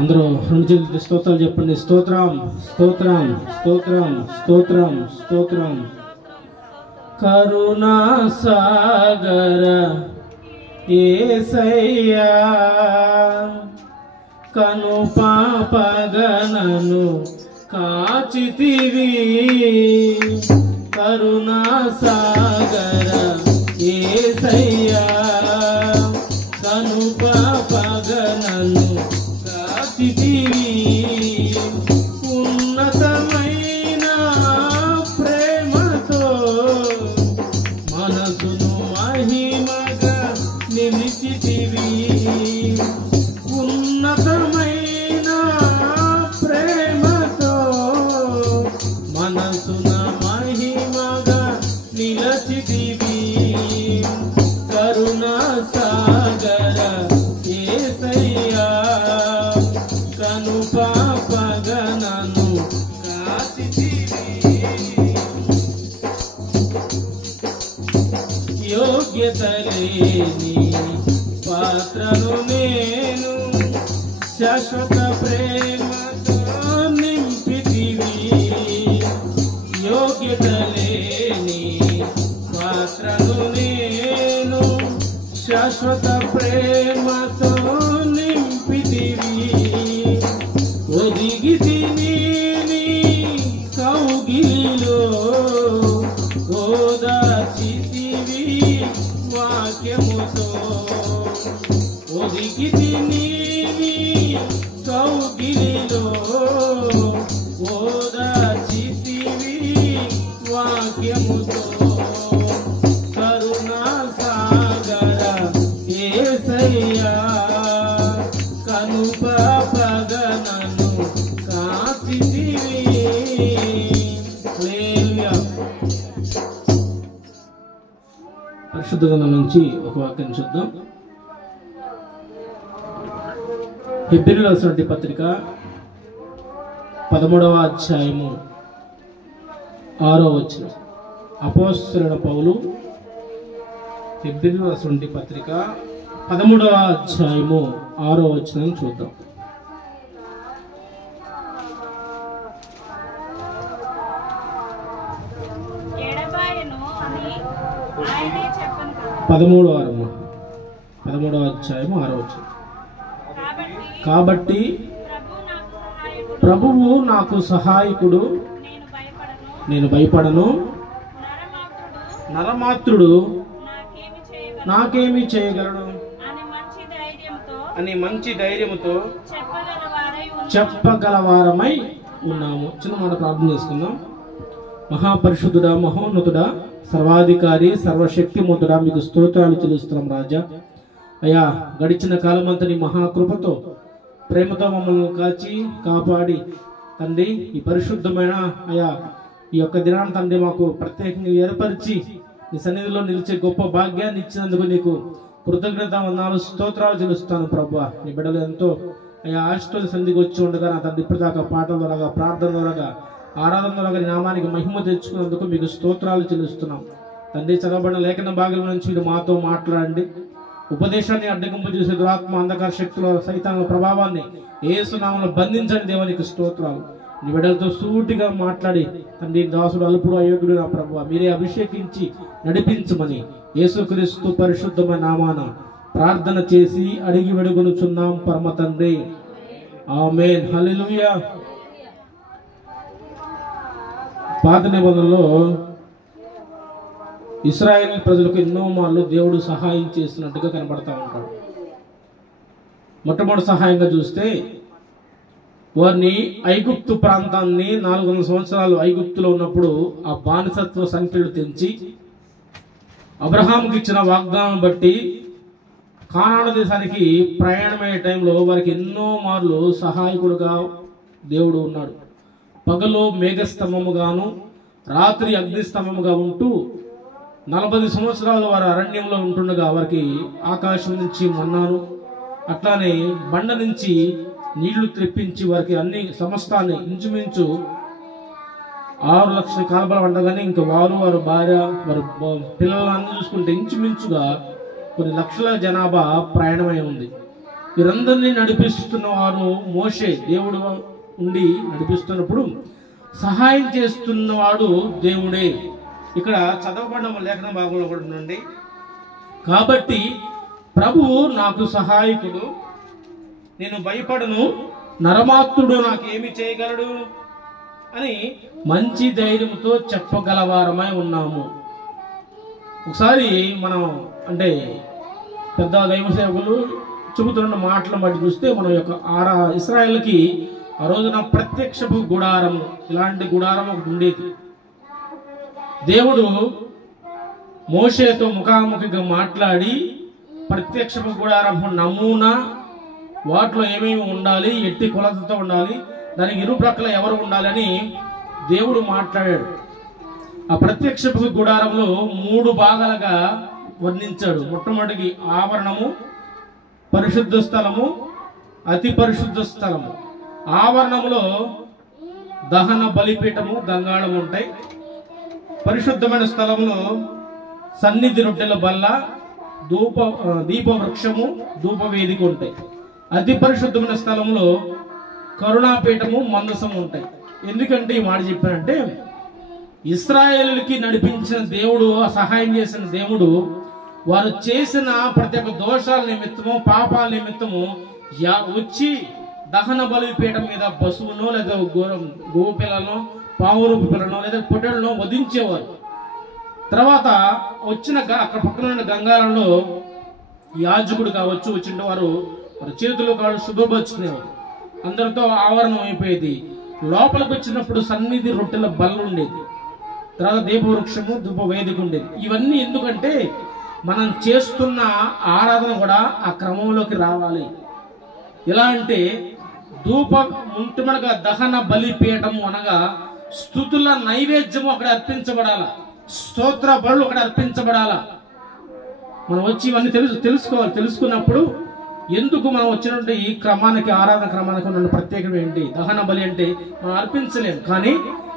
అందరూ రెండు చేతులతో స్తోత్రాలు చెప్పండి. స్తోత్రం స్తోత్రం స్తోత్రం స్తోత్రం స్తోత్రం. కరుణా సాగర యేసయ్యా కను పాపగనను కాచితివి. కరుణా సాగర యేసయ్యా కను పాపగనను కాచితివి. ఉన్నతమైన ప్రేమతో మనసును మహిమగా నిలిచితివి. ఉన్నతమైన ప్రేమతో మనసున మహిమగా నిలచితివి. కరుణా సాగర యేసయ్యా కను పాపగనను కాచితివి. యోగ్యత లేని పాత్రను నేను శాశ్వత ప్రేమతో నింపితివి. యోగ్యత లేని పాత్రను నేను శాశ్వత ప్రేమతో నింపితివి. ఒదిగితిని నీ కౌగిలిలో ఓదార్చితివి వాక్యముతో. ఒదిగితిని నీ కౌగిలిలో ఓదార్చితివి వాక్యముతో. కరుణా సాగర యేసయ్యా కను పాపగనను కాచితివి. హల్లెలూయా. పరిశుద్ధ గ్రంథం నుంచి ఒక వాక్యం చూద్దాం. హెబ్రీయులకు రాసినటువంటి పత్రిక 13వ అధ్యాయము 6వ వచనం. అపోస్తలుడైన పౌలు హెబ్రీయులకు రాసినటువంటి పత్రిక 13వ అధ్యాయము 6వ వచనం చూద్దాం. ఆయనే చెప్పను కదా. 13వ అధ్యాయము 6వ వచనం. కాబట్టి ప్రభువు నాకు సహాయకుడు, నేను భయపడను. నరమాత్రుడు నాకేమి చేయగలడు అని మంచి ధైర్యంతో చెప్పగలవారమై ఉన్నాము. చిన్న మాట ప్రార్థన చేసుకుందాం. మహాపరిశుద్ధుడా, మహోన్నతుడా, సర్వాధికారి, సర్వశక్తిమంతుడా, మీకు స్తోత్రాలు చెల్లిస్తున్నాం రాజా. అయ్యా, గడిచిన కాలమంతా నీ మహాకృపతో ప్రేమతో మమ్మల్ని కాచి కాపాడి తండ్రి ఈ పరిశుద్ధమైన అయ్యా ఈ యొక్క దినాన్ని తండ్రి మాకు ప్రత్యేకంగా ఏర్పరిచి నీ సన్నిధిలో నిలిచే గొప్ప భాగ్యాన్ని ఇచ్చినందుకు నీకు కృతజ్ఞత వందనాలు స్తోత్రాలు చెల్లిస్తాను ప్రభువా. నీ బిడ్డలు ఎంతో అయ్యా ఆశతో సన్నిధికి వచ్చి ఉండగా నా తండ్రి ఇప్పటిదాకా పాటల ద్వారా, ప్రార్థన ద్వారా, ఆరాధన ద్వారా నీ నామానికి మహిమ తెచ్చుకున్నందుకు మీకు స్తోత్రాలు చెల్లిస్తున్నాం తండ్రి. చదవబడిన లేఖన భాగం నుంచి మీరు మాతో మాట్లాడండి. ఉపదేశాన్ని అడ్డగింపు చేసే దురాత్మ, అంధకార శక్తుల, సైతానుల ప్రభావాన్ని యేసు నామములో బంధించండి. దేవానికి స్తోత్రాలు. నీ బిడ్డలతో సూటిగా మాట్లాడి తండ్రి, దాసుడు అల్పుడు అయోగ్యుడు నా ప్రభువా మీరే అభిషేకించి నడిపించమని యేసుక్రీస్తు పరిశుద్ధమైన నామాన ప్రార్థన చేసి అడిగి వెడుగునుచున్నాం పరమ తండ్రి, ఆమేన్. హల్లెలూయా. పాత నిబంధనలో ఇశ్రాయేలు ప్రజలకు ఎన్నో మార్లు దేవుడు సహాయం చేస్తున్నట్టుగా కనబడతా ఉంటాడు. మొట్టమొదటి సహాయంగా చూస్తే వారిని ఐగుప్తు ప్రాంతాన్ని 400 సంవత్సరాలు ఐగుప్తులో ఉన్నప్పుడు ఆ బానిసత్వ సంఖ్యలు తెంచి అబ్రహాంకి ఇచ్చిన వాగ్దానం బట్టి కానాను దేశానికి ప్రయాణమయ్యే టైంలో వారికి ఎన్నో మార్లు సహాయకుడుగా దేవుడు ఉన్నాడు. పగలు మేఘస్తంభముగాను రాత్రి అగ్నిస్తంభముగా ఉంటూ 40 సంవత్సరాలు వారు అరణ్యంలో ఉంటుండగా వారికి ఆకాశం నుంచి మన్నాను, అట్లానే బండ నుంచి నీళ్లు తెప్పించి వారికి అన్ని సమస్తాన్ని ఇంచుమించు 6 లక్షల కాలబలం ఉండగానే ఇంకా వారి భార్య వారి పిల్లలను చూసుకుంటే ఇంచుమించుగా కొన్ని లక్షల జనాభా ప్రయాణమై ఉంది. వీరందరినీ నడిపిస్తున్న వారు మోషే, దేవుడు ఉండి నడిపిస్తున్నప్పుడు సహాయం చేస్తున్నవాడు దేవుడే. ఇక్కడ చదవబడిన లేఖన భాగంలో కూడా ఉండండి. కాబట్టి ప్రభువు నాకు సహాయకుడు, నేను భయపడను, నరమాత్రుడు నాకేమి చేయగలడు అని మంచి ధైర్యంతో చెప్పగలవారమై ఉన్నాము. ఒకసారి మనం అంటే పెద్ద దైవ సేవకులు చెబుతున్న మాటలను బట్టి చూస్తే మన యొక్క ఇశ్రాయేలుకి ఆ రోజున ప్రత్యక్షపు గుడారం, ఇలాంటి గుడారం ఒకటి ఉండేది. దేవుడు మోషేతో ముఖాముఖిగా మాట్లాడి ప్రత్యక్షపు గుడారము నమూనా, వాటిలో ఏమేమి ఉండాలి, ఎట్టి కొలతతో ఉండాలి, దానికి ఇరుప్రక్కల ఎవరు ఉండాలని దేవుడు మాట్లాడాడు. ఆ ప్రత్యక్షపు గుడారంలో 3 భాగాలుగా వర్ణించాడు. మొట్టమొదటి ఆవరణము, పరిశుద్ధ స్థలము, అతి పరిశుద్ధ స్థలము. ఆవరణములో దహన బలిపీఠము, గంగాళము ఉంటాయి. పరిశుద్ధమైన స్థలంలో సన్నిధి రొట్టెల బల్ల, దీప వృక్షము, ధూప వేదిక ఉంటాయి. అతి పరిశుద్ధమైన స్థలంలో కరుణాపీఠము, మందసము ఉంటాయి. ఎందుకంటే ఈ మాట చెప్పానంటే, ఇశ్రాయేలుకి నడిపించిన దేవుడు, సహాయం చేసిన దేవుడు, వారు చేసిన ప్రతి ఒక్క దోషాల నిమిత్తము, పాపాల నిమిత్తము వచ్చి దహన బలిపీఠం మీద పశువును లేదా గోవు పిల్లలను, పావురూపు పిల్లలను లేదా పొట్టెలను వధించేవారు. తర్వాత వచ్చిన అక్కడ పక్కన గంగారంలో యాజకుడు కావచ్చు వచ్చిన వారు చేతులు కాళ్ళు శుభ్రపరుచుకునేవారు. అందరితో ఆవరణం అయిపోయేది. లోపలికి వచ్చినప్పుడు సన్నిధి రొట్టెల బల్ల ఉండేది. తర్వాత దీపవృక్షము, ధూప వేదిక ఉండేది. ఇవన్నీ ఎందుకంటే మనం చేస్తున్న ఆరాధన కూడా ఆ క్రమంలోకి రావాలి. ఎలా అంటే ముంటుమనగా దహన బలిపీఠము అనగా స్తుతుల నైవేద్యము అక్కడ అర్పించబడాల, స్తోత్ర బలులు అక్కడ అర్పించబడాల. మనం వచ్చి ఇవన్నీ తెలుసుకోవాలి. తెలుసుకున్నప్పుడు ఎందుకు మనం వచ్చినట్టు ఈ క్రమానికి, ఆరాధన క్రమానికి ఉన్న ప్రత్యేకం ఏంటి? దహన బలి అంటే మనం అర్పించలేము, కానీ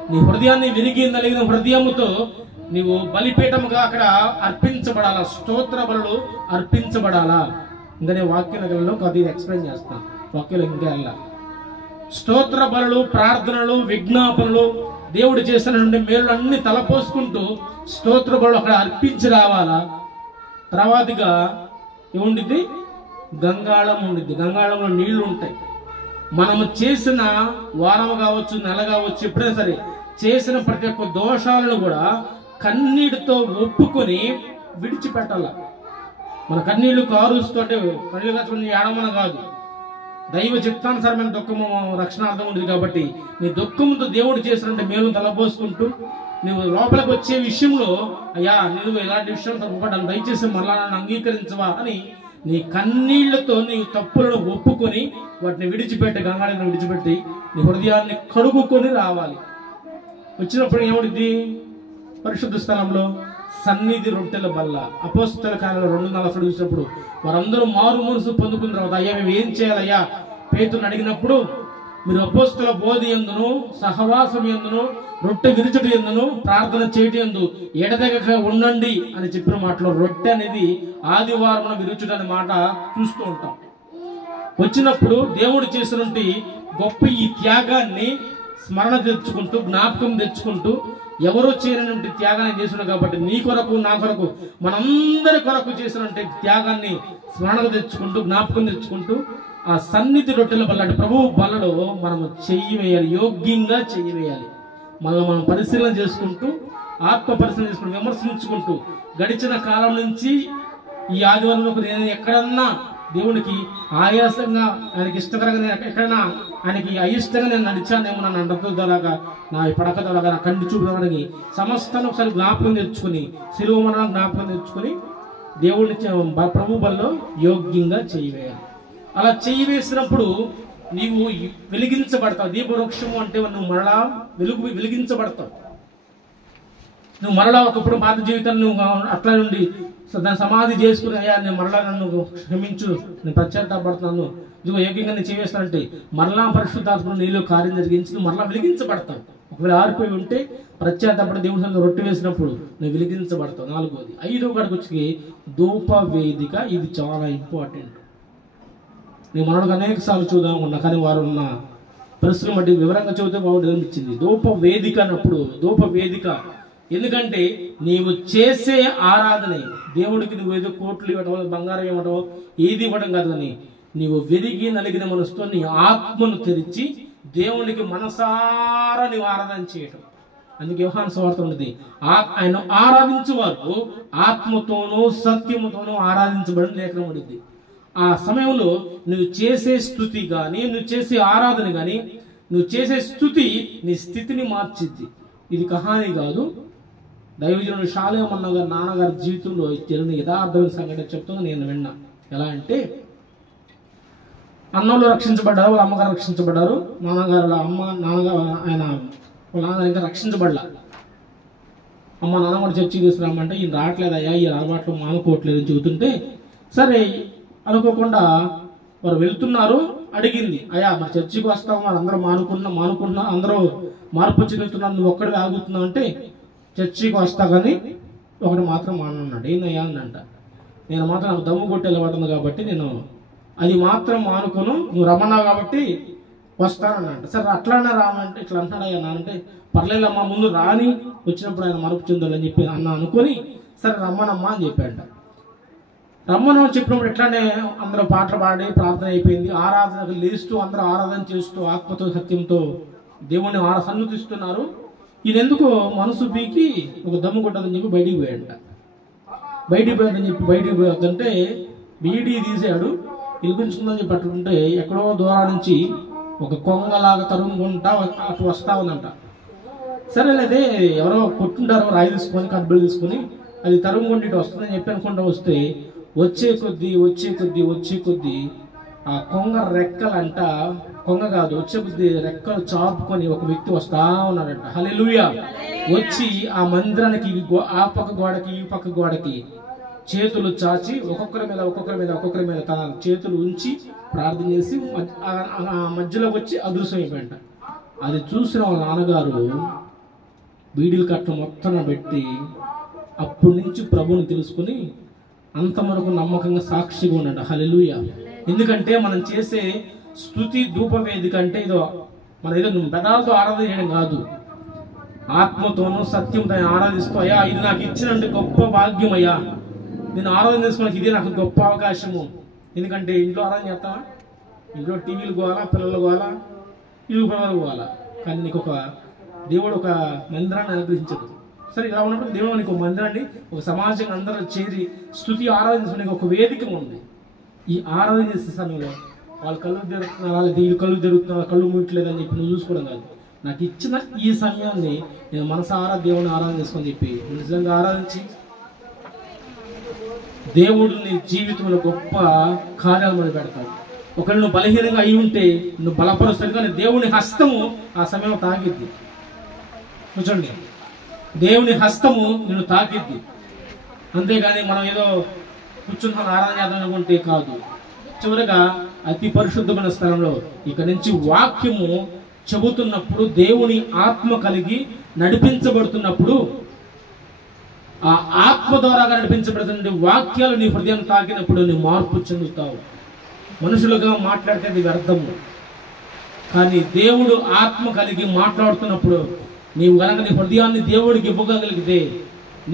నీ హృదయాన్ని విరిగి నలిగిన హృదయముతో నీవు బలిపీఠముగా అక్కడ అర్పించబడాలా, స్తోత్ర బలులు అర్పించబడాలా. ఇంకా నేను వాక్యనగరంలో కొద్ది ఎక్స్ప్లెయిన్ చేస్తాను. వాక్యంలో ఇంకా వెళ్ళా. స్తోత్ర బలులు, ప్రార్థనలు, విజ్ఞాపనలు, దేవుడు చేసిన మేలు అన్ని తలపోసుకుంటూ స్తోత్ర బలులు అక్కడ అర్పించి రావాలా. తర్వాతగా ఏముండిద్ది? గంగాళం ఉండిద్ది. గంగాళంలో నీళ్లు ఉంటాయి. మనము చేసిన వారం కావచ్చు, నెల కావచ్చు, ఎప్పుడైనా సరే చేసిన ప్రతి ఒక్క దోషాలను కూడా కన్నీటితో ఒప్పుకొని విడిచిపెట్టాల. మన కన్నీళ్లు కారుస్తుంటే కన్నీళ్ళు కాచుకుని ఏడమన కాదు, దైవ చిత్తానుసారమైన దుఃఖము రక్షణార్థం ఉంది. కాబట్టి నీ దుఃఖంతో దేవుడు చేసినట్టు మేలు తలపోసుకుంటూ నువ్వు లోపలికి వచ్చే విషయంలో, అయ్యా నువ్వు ఎలాంటి విషయం తప్పుపడ్డాను, దయచేసి మరలా నన్ను అంగీకరించవా అని నీ కన్నీళ్లతో నీ తప్పులను ఒప్పుకొని వాటిని విడిచిపెట్టి, గంగాళాన్ని విడిచిపెట్టి నీ హృదయాన్ని కడుగుకొని రావాలి. వచ్చినప్పుడు ఏముడిది? పరిశుద్ధ స్థలంలో సన్నిధి రొట్టెల బల్ల. అపోస్తల కాలంలో 2:40 చూసినప్పుడు వారందరూ మారు మనసు పొందుకున్న తర్వాత, అయ్యా మేము ఏం చేయాలయ్యా? పేతురుని అడిగినప్పుడు, మీరు అపోస్తల బోధి ఎందును, సహవాసం ఎందును, రొట్టె విరుచుట ఎందును, ప్రార్థన చేయటం ఎందు ఎడదెగక ఉండండి అని చెప్పిన మాటలో రొట్టె అనేది ఆదివారం విరుచుట అనే మాట చూస్తూ ఉంటాం. వచ్చినప్పుడు దేవుడు చేసినటువంటి గొప్ప ఈ త్యాగాన్ని స్మరణ తెచ్చుకుంటూ, జ్ఞాపకం తెచ్చుకుంటూ, ఎవరో చేయనటువంటి త్యాగాన్ని చేస్తున్నాడు. కాబట్టి నీ కొరకు, నా కొరకు, మనందరి కొరకు చేసినటువంటి త్యాగాన్ని స్మరణ తెచ్చుకుంటూ, జ్ఞాపకం తెచ్చుకుంటూ ఆ సన్నిధి రొట్టెల బల్ల అంటే ప్రభువు బల్లలో మనము చెయ్యి వేయాలి, యోగ్యంగా చెయ్యి వేయాలి. మనం పరిశీలన చేసుకుంటూ, ఆత్మ పరిశీలన చేసుకుంటూ, విమర్శించుకుంటూ, గడిచిన కాలం నుంచి ఈ ఆదివారంలో నేను ఎక్కడన్నా దేవునికి ఆయాసంగా, ఆయనకి ఇష్టకరంగా, ఎక్కడైనా ఆయనకి అయిష్టంగా నేను నడిచానేమో, నన్ను అండతోలాగా, నా పడకతోలాగా, నా కంటి చూపుదానికి సమస్తాన్ని ఒకసారి జ్ఞాపకం తెచ్చుకుని, శిలువ మరణం జ్ఞాపకం తెచ్చుకుని దేవుడిని ప్రభు బల్లో యోగ్యంగా చెయ్యి వేయాలి. అలా చెయ్యి వేసినప్పుడు నీవు వెలిగించబడతావు. దీపవృక్షము అంటే నువ్వు మరలా వెలిగించబడతావు. నువ్వు మరలా ఒకప్పుడు పాత జీవితాన్ని నువ్వు అట్లా నుండి దాన్ని సమాధి చేసుకుని, అయ్యా నేను మరలా నన్ను క్షమించు, నేను పశ్చాత్తాపడుతున్నాను, ఇదిగో యోగ్యంగా నేను చేస్తానంటే మరలా పరిశుద్ధాత్మ నీలో కార్యం జరిగించి నువ్వు మరలా వెలిగించబడతావు. ఒకవేళ ఆరిపోయి ఉంటే పశ్చాత్తాపడి దేవుడి సంగతి రొట్టె వేసినప్పుడు నువ్వు వెలిగించబడతావు. 4వది. 5వ కాడికి వచ్చి ధూప వేదిక. ఇది చాలా ఇంపార్టెంట్. నేను మనకు అనేక సార్లు చూద్దాం అనుకున్నా, కానీ వారు ఉన్న పరిస్థితులు బట్టి వివరంగా చెబితే బాగుంటుంది అనిపించింది. ధూప వేదిక అన్నప్పుడు ధూప వేదిక ఎందుకంటే నీవు చేసే ఆరాధనే దేవుడికి నువ్వు ఏదో కోట్లు ఇవ్వడం, బంగారం ఇవ్వడం, ఏది ఇవ్వడం కాదు, కానీ నీవు వెరిగి నలిగిన మనసుతో నీ ఆత్మను తెరిచి దేవునికి మనసారా నీవు ఆరాధన చేయటం. అందుకే యోహాను సువార్త ఉన్నది, ఆయన ఆరాధించేవారు ఆత్మతోనూ సత్యముతోనూ ఆరాధించబడిన లేఖనం ఉన్నది. ఆ సమయంలో నువ్వు చేసే స్థుతి కానీ, నువ్వు చేసే ఆరాధన కానీ, నువ్వు చేసే స్థుతి నీ స్థితిని మార్చిద్ది. ఇది కహాని కాదు, దైవజనుడు షాలేమన్న గారి నాన్నగారి జీవితంలో జరిగిన యథార్థమైన సంఘటన చెప్తున్నా నేను విన్నా. ఎలా అంటే అన్నోళ్ళు రక్షించబడ్డారు, వాళ్ళ అమ్మగారు రక్షించబడ్డారు, నాన్నగారు నాన్నగారు ఆయన వాళ్ళ నాన్నగారు ఇంకా రక్షించబడ్డా. అమ్మ నాన్న కూడా చర్చికి తీసుకురామంటే ఈయన రావట్లేదయ్యా, ఈ అలవాట్లు మానుకోవట్లేదు అని చెబుతుంటే సరే అనుకోకుండా వారు వెళ్తున్నారు. అడిగింది, అయ్యా మరి చర్చికి వస్తావు, మరి అందరూ మానుకుంటున్నా అందరూ మార్పు చెందుతున్నారు, నువ్వు ఒక్కడికి ఆగుతున్నావు అంటే చర్చికి వస్తా కానీ ఒకటి మాత్రం మానన్నాడు. ఏందయ్యా అంట, నేను మాత్రం నాకు దమ్ము కొట్టి వెళ్ళబడుతుంది కాబట్టి నేను అది మాత్రం మానుకోను, నువ్వు రమ్మన్నావు కాబట్టి వస్తానన్నంట. సరే అట్లానే రామంటే ఇట్లా అంటున్నాడు అయ్యా అంటే పర్లేదమ్మా ముందు రాని వచ్చినప్పుడు ఆయన మార్పు చెందాలని చెప్పి అన్న అనుకొని సరే రమ్మనమ్మా అని చెప్పాడు. రమ్మను చెప్పినప్పుడు ఎట్లానే అందరూ పాటలు పాడి ప్రార్థన అయిపోయింది. ఆరాధనకు లేస్తూ అందరూ ఆరాధన చేస్తూ ఆత్మతో సత్యంతో దేవుణ్ణి సన్నుతిస్తున్నారు. ఈయనెందుకు మనసు పీకి ఒక దమ్ము కొట్టదని చెప్పి బయటికి పోయాడంట. బయటికి పోయాడని చెప్పి బయటికి పోయొద్దంటే బీడీ తీసాడు, పిలిపించుకుందని చెప్పి అట్లుంటే ఎక్కడో దూరం నుంచి ఒక కొంగలాగా తరుముకుంటా అటు వస్తా ఉందంట. సరేలేదే ఎవరో కొట్టుంటారో రాయి తీసుకొని కబ్బులు తీసుకొని అది తరుముకుంటే ఇటు వస్తుందని చెప్పి అనుకుంటా వస్తే వచ్చే కొద్దీ ఆ కొంగ రెక్కలంట, కొంగ కాదు వచ్చే కొద్దీ రెక్కలు చాపుకొని ఒక వ్యక్తి వస్తా ఉన్నాడంట. హల్లెలూయా. వచ్చి ఆ మందిరానికి ఆ పక్క గోడకి ఈ పక్క గోడకి చేతులు చాచి ఒక్కొక్కరి మీద తన చేతులు ఉంచి ప్రార్థన చేసి మధ్యలోకి వచ్చి అదృశ్యమైపోయింట. అది చూసిన వాళ్ళ నాన్నగారు బీడీలు కట్ట మొత్తం పెట్టి అప్పటి నుంచి ప్రభుని తెలుసుకుని అంతవరకు నమ్మకంగా సాక్షిగా ఉన్నాడు. హల్లెలూయా. ఎందుకంటే మనం చేసే స్తుతి ధూపవేదిక అంటే మన ఏదో పెదాలతో ఆరాధన చేయడం కాదు, ఆత్మతోనూ సత్యంతో ఆరాధిస్తూ అయ్యా ఇది నాకు ఇచ్చినంటే గొప్ప భాగ్యం అయ్యా, నేను ఆరాధన చేసుకోవడానికి ఇదే నాకు గొప్ప అవకాశము. ఎందుకంటే ఇంట్లో ఆరాధన చేస్తావా, ఇంట్లో టీవీలు పోవాలా, పిల్లలు పోవాలా, ఇరుగు పిల్లలు పోవాలా, కానీ నీకు ఒక దేవుడు ఒక మందిరాన్ని అనుగ్రహించదు. సరే ఇలా ఉన్నప్పుడు దేవుడు నీకు ఒక మందిరాన్ని ఒక సమాజంగా అందరూ చేరి స్తుతి ఆరాధించడానికి ఒక వేదిక ఉంది. ఈ ఆరాధన చేసే సమయంలో వాళ్ళు కళ్ళు జరుగుతున్నారు, వీళ్ళు కళ్ళు జరుగుతున్నారు, కళ్ళు ముట్టలేదు అని చెప్పి నువ్వు చూసుకోవడం కాదు. నాకు ఇచ్చిన ఈ సమయాన్ని నేను మనసారా దేవుని ఆరాధన చేసుకొని చెప్పి నిజంగా ఆరాధించి దేవుడు నీ జీవితంలో గొప్ప కార్యాలు మొదలు పెడతాడు. ఒకవేళ నువ్వు బలహీనంగా అయి ఉంటే నువ్వు బలపరుస్తాడు, కానీ దేవుని హస్తము ఆ సమయంలో తాకిద్ది. కూర్చోండి, దేవుని హస్తము నిన్ను తాకిద్ది. అంతేగాని మనం ఏదో కూర్చున్న ఆరాధన చేద్దాం అనుకుంటే కాదు. చివరిగా అతి పరిశుద్ధమైన స్థలంలో ఇక నుంచి వాక్యము చెబుతున్నప్పుడు దేవుని ఆత్మ కలిగి నడిపించబడుతున్నప్పుడు ఆ ఆత్మ ద్వారా నడిపించబడుతున్న వాక్యాలు నీ హృదయం తాకినప్పుడు నీ మార్పు చెందుతావు. మనుషులుగా మాట్లాడితే అది వ్యర్థము, కానీ దేవుడు ఆత్మ కలిగి మాట్లాడుతున్నప్పుడు నీవు కనుక నీ హృదయాన్ని దేవుడికి ఇవ్వగలిగితే,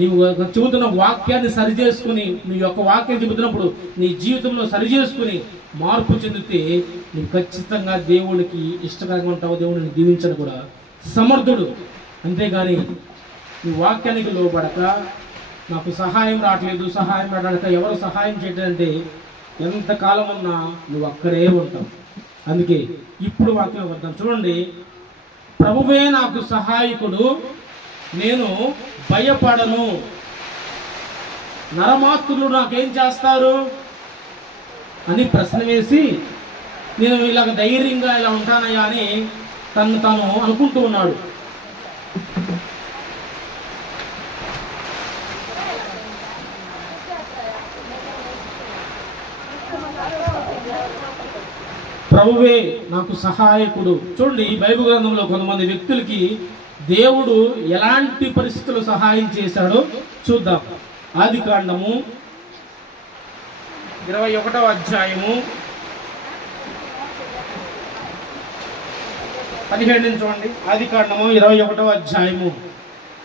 నీవు చెబుతున్న వాక్యాన్ని సరిచేసుకుని నీ యొక్క వాక్యం చెబుతున్నప్పుడు నీ జీవితంలో సరిచేసుకుని మార్పు చెందితే నీవు ఖచ్చితంగా దేవుడికి ఇష్టకరంగా ఉంటావు. దేవుడిని దీవించడం కూడా సమర్థుడు. అంతేగాని నీ వాక్యానికి లోబడక నాకు సహాయం రావడానికి ఎవరు సహాయం చేయడంటే ఎంతకాలం ఉన్నా నువ్వు అక్కడే ఉంటావు. అందుకే ఇప్పుడు వాక్యం వద్దాం. చూడండి, ప్రభువే నాకు సహాయకుడు, నేను భయపడను. నరమాత్రులు నాకేం చేస్తారు అని ప్రశ్న వేసి నేను ఇలాగ ధైర్యంగా ఇలా ఉంటానయ్యా అని తను తాను అనుకుంటూ ఉన్నాడు. ప్రభువే నాకు సహాయకుడు. చూడండి, బైబిల్ గ్రంథంలో కొంతమంది వ్యక్తులకి దేవుడు ఎలాంటి పరిస్థితులు సహాయం చేశాడో చూద్దాం. ఆదికాండము 21వ అధ్యాయము 17 నుంచి చూడండి. ఆది కాండము 21వ అధ్యాయము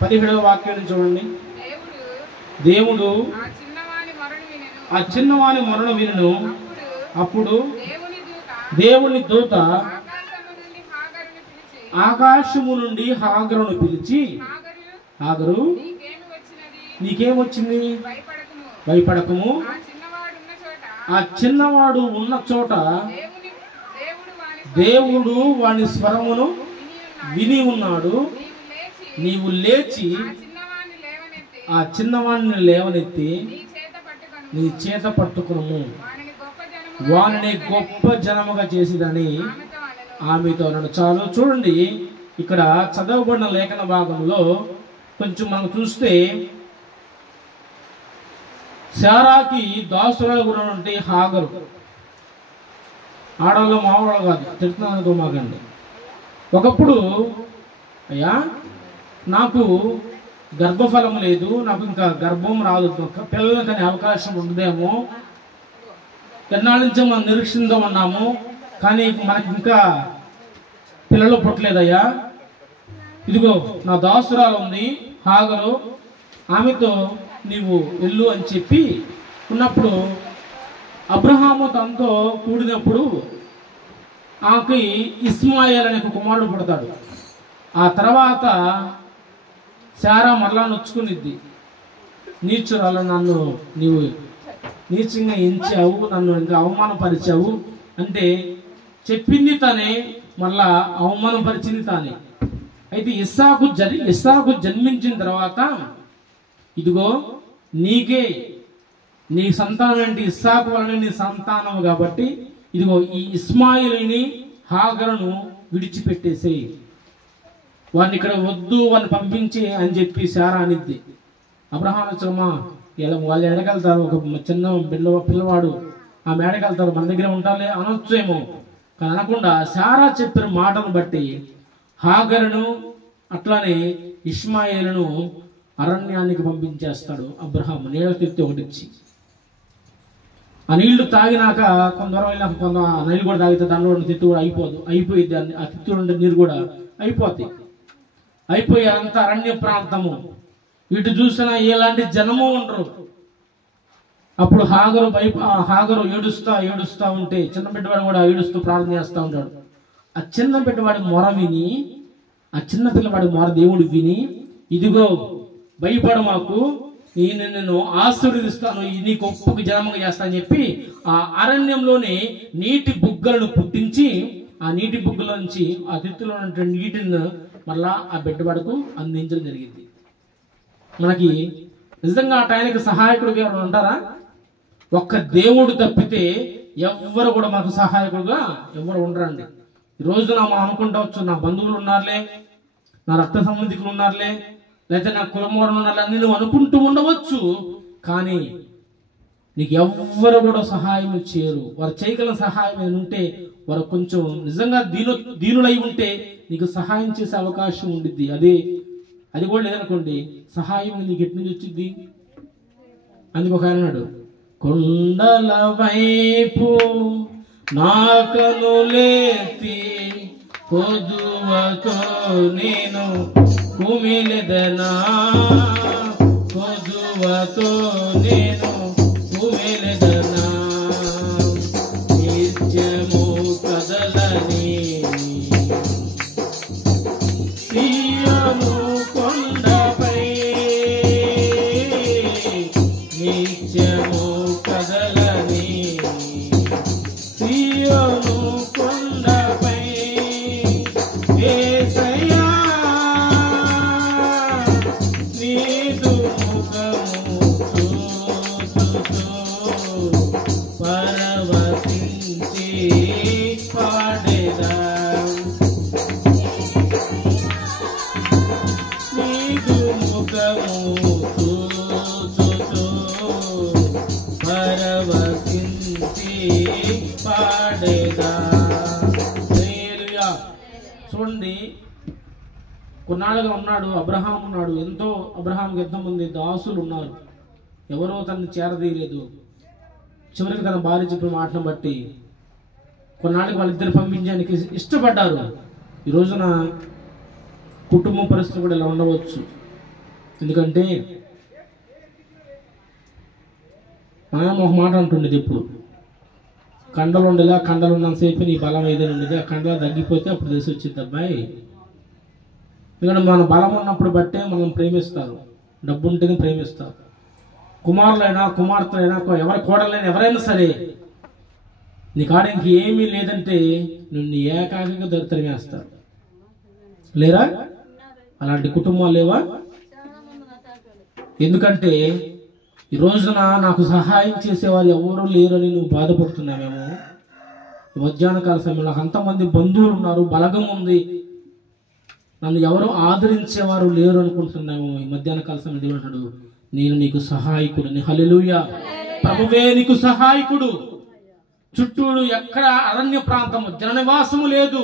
17వ వాక్యం నుంచి చూడండి. దేవుడు ఆ చిన్నవాని మొరను వినును. అప్పుడు దేవుని దూత ఆకాశము నుండి హాగరును పిలిచి, హాగరు నీకేమొచ్చింది? భయపడకము, ఆ చిన్నవాడు ఉన్న చోట దేవుడు వాని స్వరమును విని ఉన్నాడు. నీవు లేచి ఆ చిన్నవాడిని లేవనెత్తి నీ చేత పట్టుకును, వానిని గొప్ప జనముగా చేసిదని ఆమెతో అన్నాడు. చాలు చూడండి, ఇక్కడ చదవబడిన లేఖన భాగంలో కొంచెం మనం చూస్తే శారాకి దాసురాలు కూడా ఉంటే హాగరు, ఆడవాళ్ళు మావాళ్ళు కాదు, తిడుతున్నాను మాకండి. ఒకప్పుడు అయ్యా నాకు గర్భఫలం లేదు, నాకు ఇంకా గర్భం రాదు, పిల్లలు కానీ అవకాశం ఉండదేమో, ఎన్నాళ్ళ నుంచి మనం నిరీక్షణతో ఉన్నాము కానీ మనకి ఇంకా పిల్లలు పుట్టలేదయ్యా, ఇదిగో నా దాసురాలు ఉంది హాగరు, ఆమెతో నీవు వెళ్ళు అని చెప్పి ఉన్నప్పుడు అబ్రహాము తనతో కూడినప్పుడు ఆమెకి ఇస్మాయిల్ అనే ఒక కుమారుడు పుడతాడు. ఆ తర్వాత శారా మరలా నొచ్చుకునిద్ది, నీచురాలు నన్ను నీవు నీచంగా ఎంచావు, నన్ను ఇంకా అవమానపరిచావు అంటే చెప్పింది తానే, మళ్ళా అవమానపరిచింది తానే. అయితే ఇస్సాకు జన్మించిన తర్వాత ఇదిగో నీకే నీ సంతానం ఏంటి, ఇస్సాకు వలన నీ సంతానం కాబట్టి ఇదిగో ఈ ఇస్మాయిల్ని హాగరును విడిచిపెట్టేసేయి, వాడిని ఇక్కడ వద్దు వాడిని పంపించి అని చెప్పి శారా అనిద్ది. అబ్రహాం వచ్చమ్మా ఇలా వాళ్ళు ఎడగలుగుతారు, ఒక చిన్న పిల్లవాడు ఆ మేడకెళ్తారు, మన దగ్గర ఉంటాలే అనొచ్చేమో, కానీ అనకుండా శారా చెప్పిన మాటను బట్టి హాగరును అట్లానే ఇష్మాయేలును అరణ్యానికి పంపించేస్తాడు అబ్రహాం, నీళ్ళ తిత్తి ఒకటిచ్చి. ఆ నీళ్లు తాగినాక కొంత దూరం వెళ్ళినాక కొంత నీళ్ళు కూడా తాగితే దానిలో తిత్తి కూడా అయిపోయింది, ఆ తిత్తి ఉండే నీరు కూడా అయిపోతాయి. అయిపోయి అంత అరణ్య ప్రాంతము, ఇటు చూసినా ఎలాంటి జనము ఉండరు. అప్పుడు హాగరు ఏడుస్తా ఉంటే చిన్న బిడ్డవాడు కూడా ఏడుస్తూ ప్రార్థన చేస్తూ ఉంటాడు. ఆ చిన్న బిడ్డవాడి మొర విని, ఆ చిన్న పిల్లవాడి మొర దేవుడు విని, ఇదిగో భయపడ మాకు, నేను నిన్ను ఆశీర్వదిస్తాను, నీ గొప్పకు జనముగా చేస్తానని చెప్పి ఆ అరణ్యంలోనే నీటి బుగ్గలను పుట్టించి ఆ నీటి బుగ్గలోంచి ఆ తిత్తులో ఉన్నటువంటి నీటిని మళ్ళా ఆ బిడ్డవాడుకు అందించడం జరిగింది. మనకి నిజంగా ఆ టైంకి సహాయకుడిగా ఎవరు ఉంటారా? ఒక్క దేవుడు తప్పితే ఎవ్వరు కూడా మనకు సహాయకుడుగా ఎవరు ఉండరండి. ఈ రోజున మనం అనుకుంటవచ్చు, నా బంధువులు ఉన్నారులే, నా రక్త సంబంధికులు ఉన్నారులే, లేకపోతే నా కులమోరు ఉన్నారులే అని నువ్వు అనుకుంటూ ఉండవచ్చు, కానీ నీకు ఎవ్వరు కూడా సహాయం చేయరు. వారు చేయగల సహాయం ఉంటే వారు కొంచెం నిజంగా దీనులై ఉంటే నీకు సహాయం చేసే అవకాశం ఉండిద్ది. అది కూడా లేదనుకోండి, సహాయం నీకు ఎటు నుంచి వచ్చింది? అందుకు ఒక ఆయన అన్నాడు, కొండల వైపు నాకను లేతి కొదువతో నేను కుమిలెదనా, కొదువతో నేను కుమిలెదనా, నిత్యము కదలని సియోను కొండపై, నిత్యము కదలని సియోను కొండపై, యేసయ్యా నీదు ముఖము చూచుచు పరవశించి పాడేదా, నీదు ముఖము చూచుచు పరవశించి పాడేదా. చూడండి, కొన్నాళ్ళుగా ఉన్నాడు అబ్రహాం ఉన్నాడు, అబ్రహాంకి ఎంతోమంది దాసులు ఉన్నారు, ఎవరో తనని చేరదీయలేదు. చివరికి తన భార్య చెప్పిన మాటను బట్టి కొన్నాళ్ళకి వాళ్ళిద్దరు పంపించడానికి ఇష్టపడ్డారు. ఈ రోజున కుటుంబ పరిస్థితి కూడా ఇలా ఉండవచ్చు. ఎందుకంటే మా అమ్మ ఒక మాట అంటుండేది ఎప్పుడు, కండలు ఉండేలా కండలు ఉన్నంతసేపు నీ బలం ఏదైనా ఉండేది, ఆ కండలు తగ్గిపోతే అప్పుడు తెలిసి వచ్చింది అబ్బాయి. ఎందుకంటే మన బలం ఉన్నప్పుడు బట్టే మనం ప్రేమిస్తారు, డబ్బు ఉంటేనే ప్రేమిస్తారు. కుమారులైనా కుమార్తెలైనా ఎవరి కోడలైనా ఎవరైనా సరే నీ కాడ ఇంకేమీ లేదంటే నిన్ను ఏకాకిగా దరితరమేస్తారు. లేరా? అలాంటి కుటుంబాలు లేవా? ఎందుకంటే ఈ రోజున నాకు సహాయం చేసేవారు ఎవరు లేరని నువ్వు బాధపడుతున్నావేమో. ఈ మధ్యాహ్న కాల సమయంలో నాకు అంతమంది బంధువులు ఉన్నారు, బలగం ఉంది, నన్ను ఎవరు ఆదరించేవారు లేరు అనుకుంటున్నాము. ఈ మధ్యాహ్న కాల సమయంలో దేవుడు అంటాడు, నేను నీకు సహాయకుడిని. హల్లెలూయా. ప్రభువే నీకు సహాయకుడు. చుట్టూడు ఎక్కడ అరణ్య ప్రాంతము, జన నివాసము లేదు,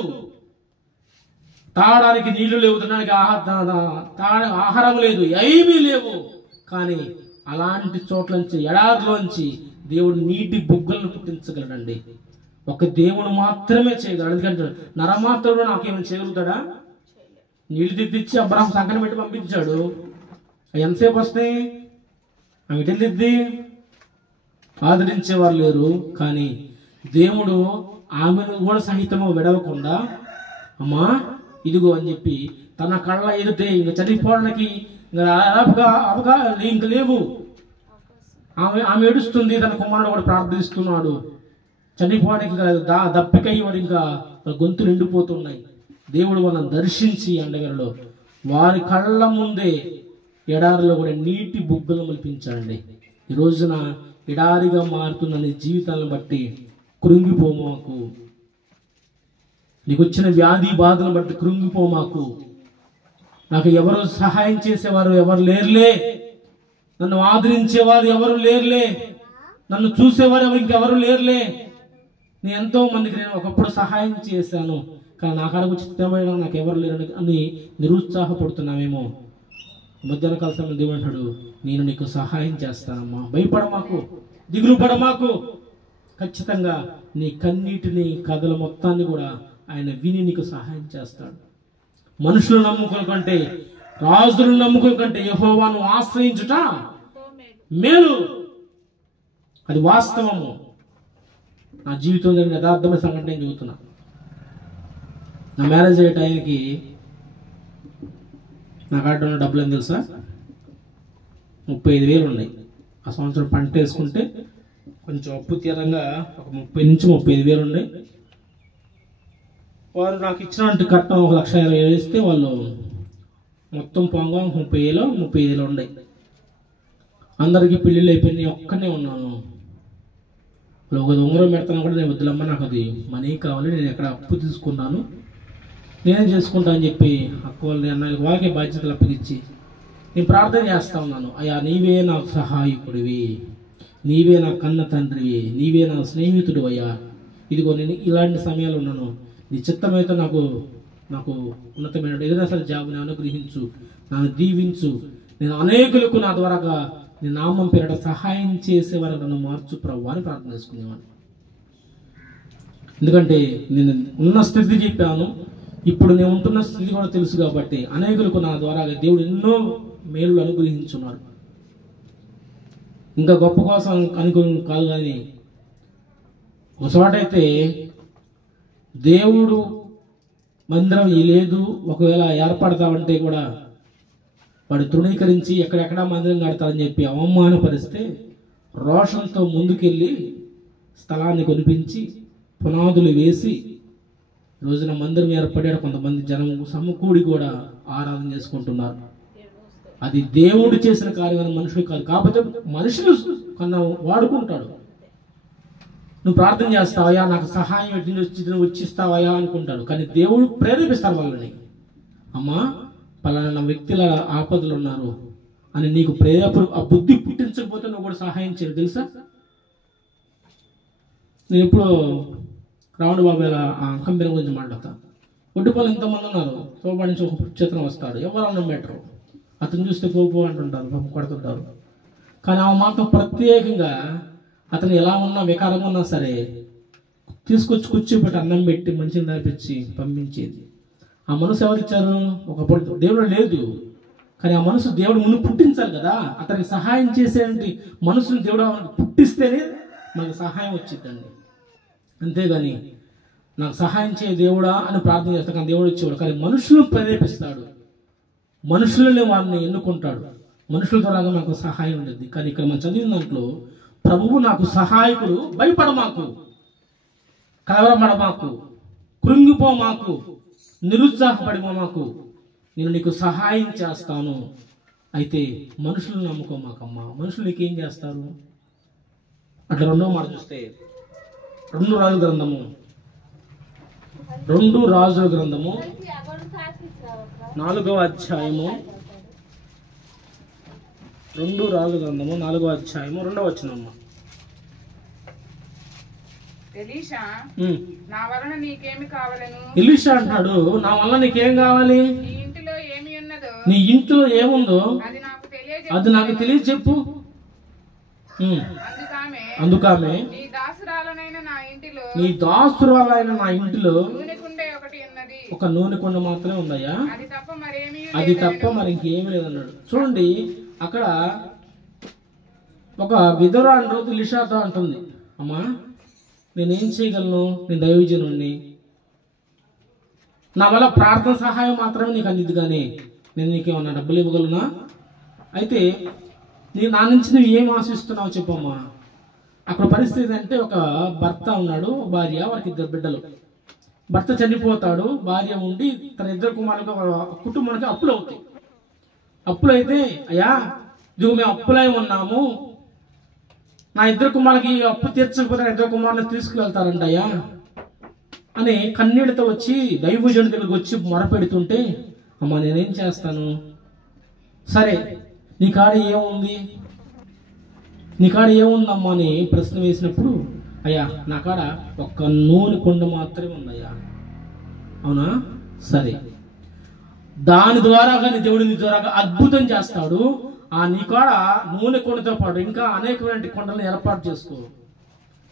తాగడానికి నీళ్లు లేవు, తినడానికి ఆహారం లేదు, ఏమీ లేవు. కానీ అలాంటి చోట్లోంచి, ఎడారిలోంచి దేవుడు నీటి బుగ్గలను పుట్టించగలడండి. ఒక దేవుడు మాత్రమే చేయగలడు. ఎందుకంటే నరమాత్రుడు నాకేమైనా చేయగలుగుతాడా? నీళ్లు దిద్దిచ్చి అబ్రహాం సంకన పెట్టి పంపించాడు. ఎంతసేపు వస్తాయి? ఆమె ఇటలు దిద్ది ఆదరించేవారు లేరు. కానీ దేవుడు ఆమెను కూడా సహితము విడవకుండా, అమ్మా ఇదిగో అని చెప్పి తన కళ్ళ ఎదుటే ఇంక చనిపోవడానికి ఇంక లేవు. ఆమె ఏడుస్తుంది, తన కుమారుడు కూడా ప్రార్థిస్తున్నాడు. చనిపోవడానికి ఇంకా దప్పికై వాడు ఇంకా గొంతులు ఎండిపోతున్నాయి. దేవుడు వాళ్ళని దర్శించి అండగరలో వారి కళ్ళ ముందే ఎడారిలో కూడా నీటి బుగ్గలు మలిపించాడండి. ఈ రోజున ఎడారిగా మారుతున్న నీ జీవితాలను బట్టి కృంగిపోమాకు. నీకు వచ్చిన వ్యాధి బాధలను బట్టి కృంగిపోమాకు. నాకు ఎవరు సహాయం చేసేవారు ఎవరు లేరులే, నన్ను ఆదరించేవారు ఎవరు లేరులే, నన్ను చూసేవారు ఇంకెవరు లేరులే. నేను ఎంతో మందికి నేను ఒకప్పుడు సహాయం చేశాను, కానీ నా కాడకు చిత్తమైన నాకు ఎవరు లేరు అని నిరుత్సాహపడుతున్నామేమో. మధ్యాహ్న కాల సమయంలో దేవుడు అంటాడు, నేను నీకు సహాయం చేస్తానమ్మా, భయపడమాకు, దిగులు పడమాకు. ఖచ్చితంగా నీ కన్నీటిని కథల మొత్తాన్ని కూడా ఆయన విని నీకు సహాయం చేస్తాడు. మనుషులు నమ్ముకుని కంటే, రాజులను నమ్ముకుని కంటే యెహోవాను ఆశ్రయించుట మేలు. అది వాస్తవము. నా జీవితంలో యథార్థమైన సంఘటన నేను చెబుతున్నా. నా మ్యారేజ్ అయ్యే టైంకి నా కాడ ఉన్న డబ్బులు ఏం తెలుసా? 35,000 ఉన్నాయి. ఆ సంవత్సరం పంట వేసుకుంటే కొంచెం అప్పు తీరంగా ఒక 30 నుంచి 35,000 ఉన్నాయి. వారు నాకు ఇచ్చినట్టు కట్నం 1,20,000 ఇస్తే వాళ్ళు మొత్తం పొంగ 35,000 ఉన్నాయి. అందరికీ పెళ్ళిళ్ళు అయిపోయినాయి, ఒక్కనే ఉన్నాను. ఒక ఉంగరం పెడతాను కూడా నేను వద్దులమ్మ, నాకు అది మనీ కావాలి, నేను ఎక్కడ అప్పు తీసుకున్నాను, నేనేం చేసుకుంటా అని చెప్పి అక్క వాళ్ళని అన్నయ్యకి వాళ్ళకే బాధ్యతలు అప్పగించి నేను ప్రార్థన చేస్తా ఉన్నాను. అయ్యా నీవే నాకు సహాయకుడివి, నీవే నా కన్న తండ్రివి, నీవే నా స్నేహితుడు అయ్యా. ఇదిగో నేను ఇలాంటి సమయాలు ఉన్నాను, నీ చిత్తమైతే నాకు ఉన్నతమైన ఏదైనా సరే జాబుని అనుగ్రహించు, నన్ను దీవించు, నేను అనేకులకు నా ద్వారాగా నీ నామం పేరట సహాయం చేసేవారు నన్ను మార్చు ప్రభువా అని ప్రార్థన చేసుకునేవాడిని. ఎందుకంటే నేను ఉన్న స్థితి చెప్పాను, ఇప్పుడు నేను ఉంటున్న స్థితి కూడా తెలుసు కాబట్టి అనేకులకు నా ద్వారా దేవుడు ఎన్నో మేలు అనుగ్రహించున్నాడు. ఇంకా గొప్ప కోసం అనుకుని కాదు, కానీ ఒక చోటైతే దేవుడు మందిరం లేదు, ఒకవేళ ఏర్పడతామంటే కూడా వాడు తృణీకరించి ఎక్కడెక్కడ మందిరం కడతారని చెప్పి అవమానపరిస్తే రోషంతో ముందుకెళ్ళి స్థలాన్ని కొనిపించి పునాదులు వేసి రోజున మందిరం ఏర్పడాడు. కొంతమంది జనం సమకూడి కూడా ఆరాధన చేసుకుంటున్నారు. అది దేవుడు చేసిన కార్యం, మనుషులు కాదు. కాకపోతే మనుషులు కన్నా వాడుకుంటాడు. నువ్వు ప్రార్థన చేస్తావయ్యా, నాకు సహాయం వచ్చిస్తావయ్యా అనుకుంటాడు. కానీ దేవుడు ప్రేరేపిస్తాడు వాళ్ళని, అమ్మా పలానా వ్యక్తుల ఆపదలు ఉన్నారు అని నీకు ఆ బుద్ధి పుట్టించకపోతే నువ్వు కూడా సహాయం చేయరు తెలుసా. నేను ఇప్పుడు రావణ బాబు ఆ కంపెనీ గురించి మాట్లాడతా. ఒడ్డుపల్లి ఎంతమంది ఉన్నారు, తోపాడి నుంచి ఒక చిత్రం వస్తాడు, ఎవరు అన్నం పెట్టరు, అతను చూస్తే పోపు అంటుంటారు, పాపం కొడుతుంటారు. కానీ ఆ మాత్రం ప్రత్యేకంగా అతను ఎలా ఉన్నా వికారంగా ఉన్నా సరే తీసుకొచ్చి కూర్చోబెట్టి అన్నం పెట్టి మంచిని నడిపించి పంపించేది. ఆ మనసు ఎవరిచ్చారు? ఒకప్పుడు దేవుడు లేదు, కానీ ఆ మనసు దేవుడు ముందు పుట్టించాలి కదా. అతనికి సహాయం చేసేటువంటి మనసుని దేవుడు పుట్టిస్తేనే మనకు సహాయం వచ్చిందండి. అంతేగాని నాకు సహాయం చేయ దేవుడా అని ప్రార్థన చేస్తాను, కానీ దేవుడు వచ్చేవాడు. కానీ మనుషులను ప్రేరేపిస్తాడు, మనుషులని వారిని ఎన్నుకుంటాడు, మనుషుల ద్వారా మనకు సహాయం ఉండేది. కానీ ఇక్కడ మనం చదివిన దాంట్లో ప్రభువు నాకు సహాయకుడు, భయపడమాకు, కలవరపడమాకు, కృంగిపోమాకు, నిరుత్సాహపడిపోమాకు, నేను నీకు సహాయం చేస్తాను. అయితే మనుషులను నమ్ముకోమాకమ్మా. మనుషులు నీకు ఏం చేస్తారు? అట్లా రెండవ మాట చూస్తే 2 రాజుల గ్రంథము 4వ అధ్యాయము 2 రాజుల గ్రంథము 4వ అధ్యాయము 2వ వచనము. ఎలీషా నా వలన నీకేమి కావాలను? ఎలీషా అంటాడు, నా వల్ల నీకేం కావాలి? నీ ఇంటిలో ఏమి ఉన్నదో, నీ ఇంట్లో ఏముందో అది నాకు తెలియజెప్పు. అందుకామె నీ దాసురాలైన నా ఇంటిలో నూనె కుండే ఒకటి ఉన్నది, ఒక నూనె కొండ మాత్రమే ఉందయ్యా, అది తప్ప మరి ఇంకేమీ లేదన్నాడు. చూడండి, అక్కడ ఒక విధురాని రోజు ఎలీషాతో అంటుంది, అమ్మా నేనేం చేయగలను? నేను దైవజనుడిని, నా వల్ల ప్రార్థన సహాయం మాత్రమే నీకు అందిద్ది, కానీ నేను నీకేమన్నా డబ్బులు ఇవ్వగలనా? అయితే నా నుంచి నువ్వు ఏం ఆశిస్తున్నావు చెప్పమ్మా. అక్కడ పరిస్థితి అంటే ఒక భర్త ఉన్నాడు, భార్య, వారికి 2 బిడ్డలు. భర్త చనిపోతాడు, భార్య ఉండి తన 2 కుమారులకు కుటుంబానికి అప్పులు అవుతాయి. అప్పులైతే, అయ్యా ఇదిగో మేము అప్పులై ఉన్నాము, నా 2 కుమారులకి అప్పు తీర్చకపోతే నా 2 కుమారులను తీసుకువెళ్తారంట అయ్యా అని కన్నీళ్ళతో వచ్చి దైవజనుడి దగ్గరికి వచ్చి మొరపెడుతుంటే, అమ్మా నేనేం చేస్తాను? సరే నీ కాడ ఏముందమ్మా అని ప్రశ్న వేసినప్పుడు, అయ్యా నా కాడ ఒక్క నూనె కొండ మాత్రమే ఉందయ్యా. అవునా? సరే, దాని ద్వారా కానీ దేవుడు నీ ద్వారా అద్భుతం చేస్తాడు. ఆ నీ కాడ నూనె కొండతో పాటు ఇంకా అనేకమైన కొండలను ఏర్పాటు చేసుకో.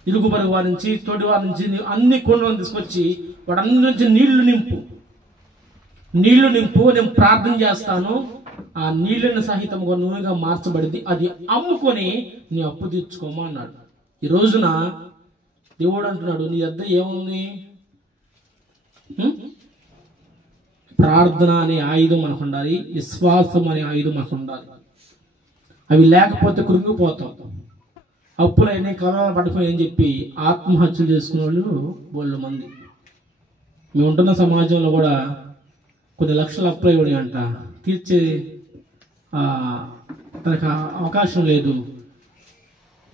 ఇరుగు పొరుగు వారి నుంచి, తోటి వారి నుంచి అన్ని కొండలను తీసుకొచ్చి వాటి నుంచి నీళ్లు నింపు. నేను ప్రార్థన చేస్తాను, ఆ నీళ్ళను సహితంగా నూనెగా మార్చబడింది, అది అమ్ముకొని నీ అప్పు తీర్చుకోమా అన్నాడు. ఈ రోజున దేవుడు అంటున్నాడు, నీ వద్ద ఏముంది? ప్రార్థన అనే ఆయుధం మనకు ఉండాలి, విశ్వాసం అనే ఆయుధం మనకు ఉండాలి. అవి లేకపోతే కృంగిపోతాం. అప్పులైనా కరోనా పడిపోయి చెప్పి ఆత్మహత్యలు చేసుకునే వాళ్ళు మంది. మేము ఉంటున్న సమాజంలో కూడా కొన్ని లక్షల అప్పులయ్యి అంట, తీర్చే తనకు అవకాశం లేదు.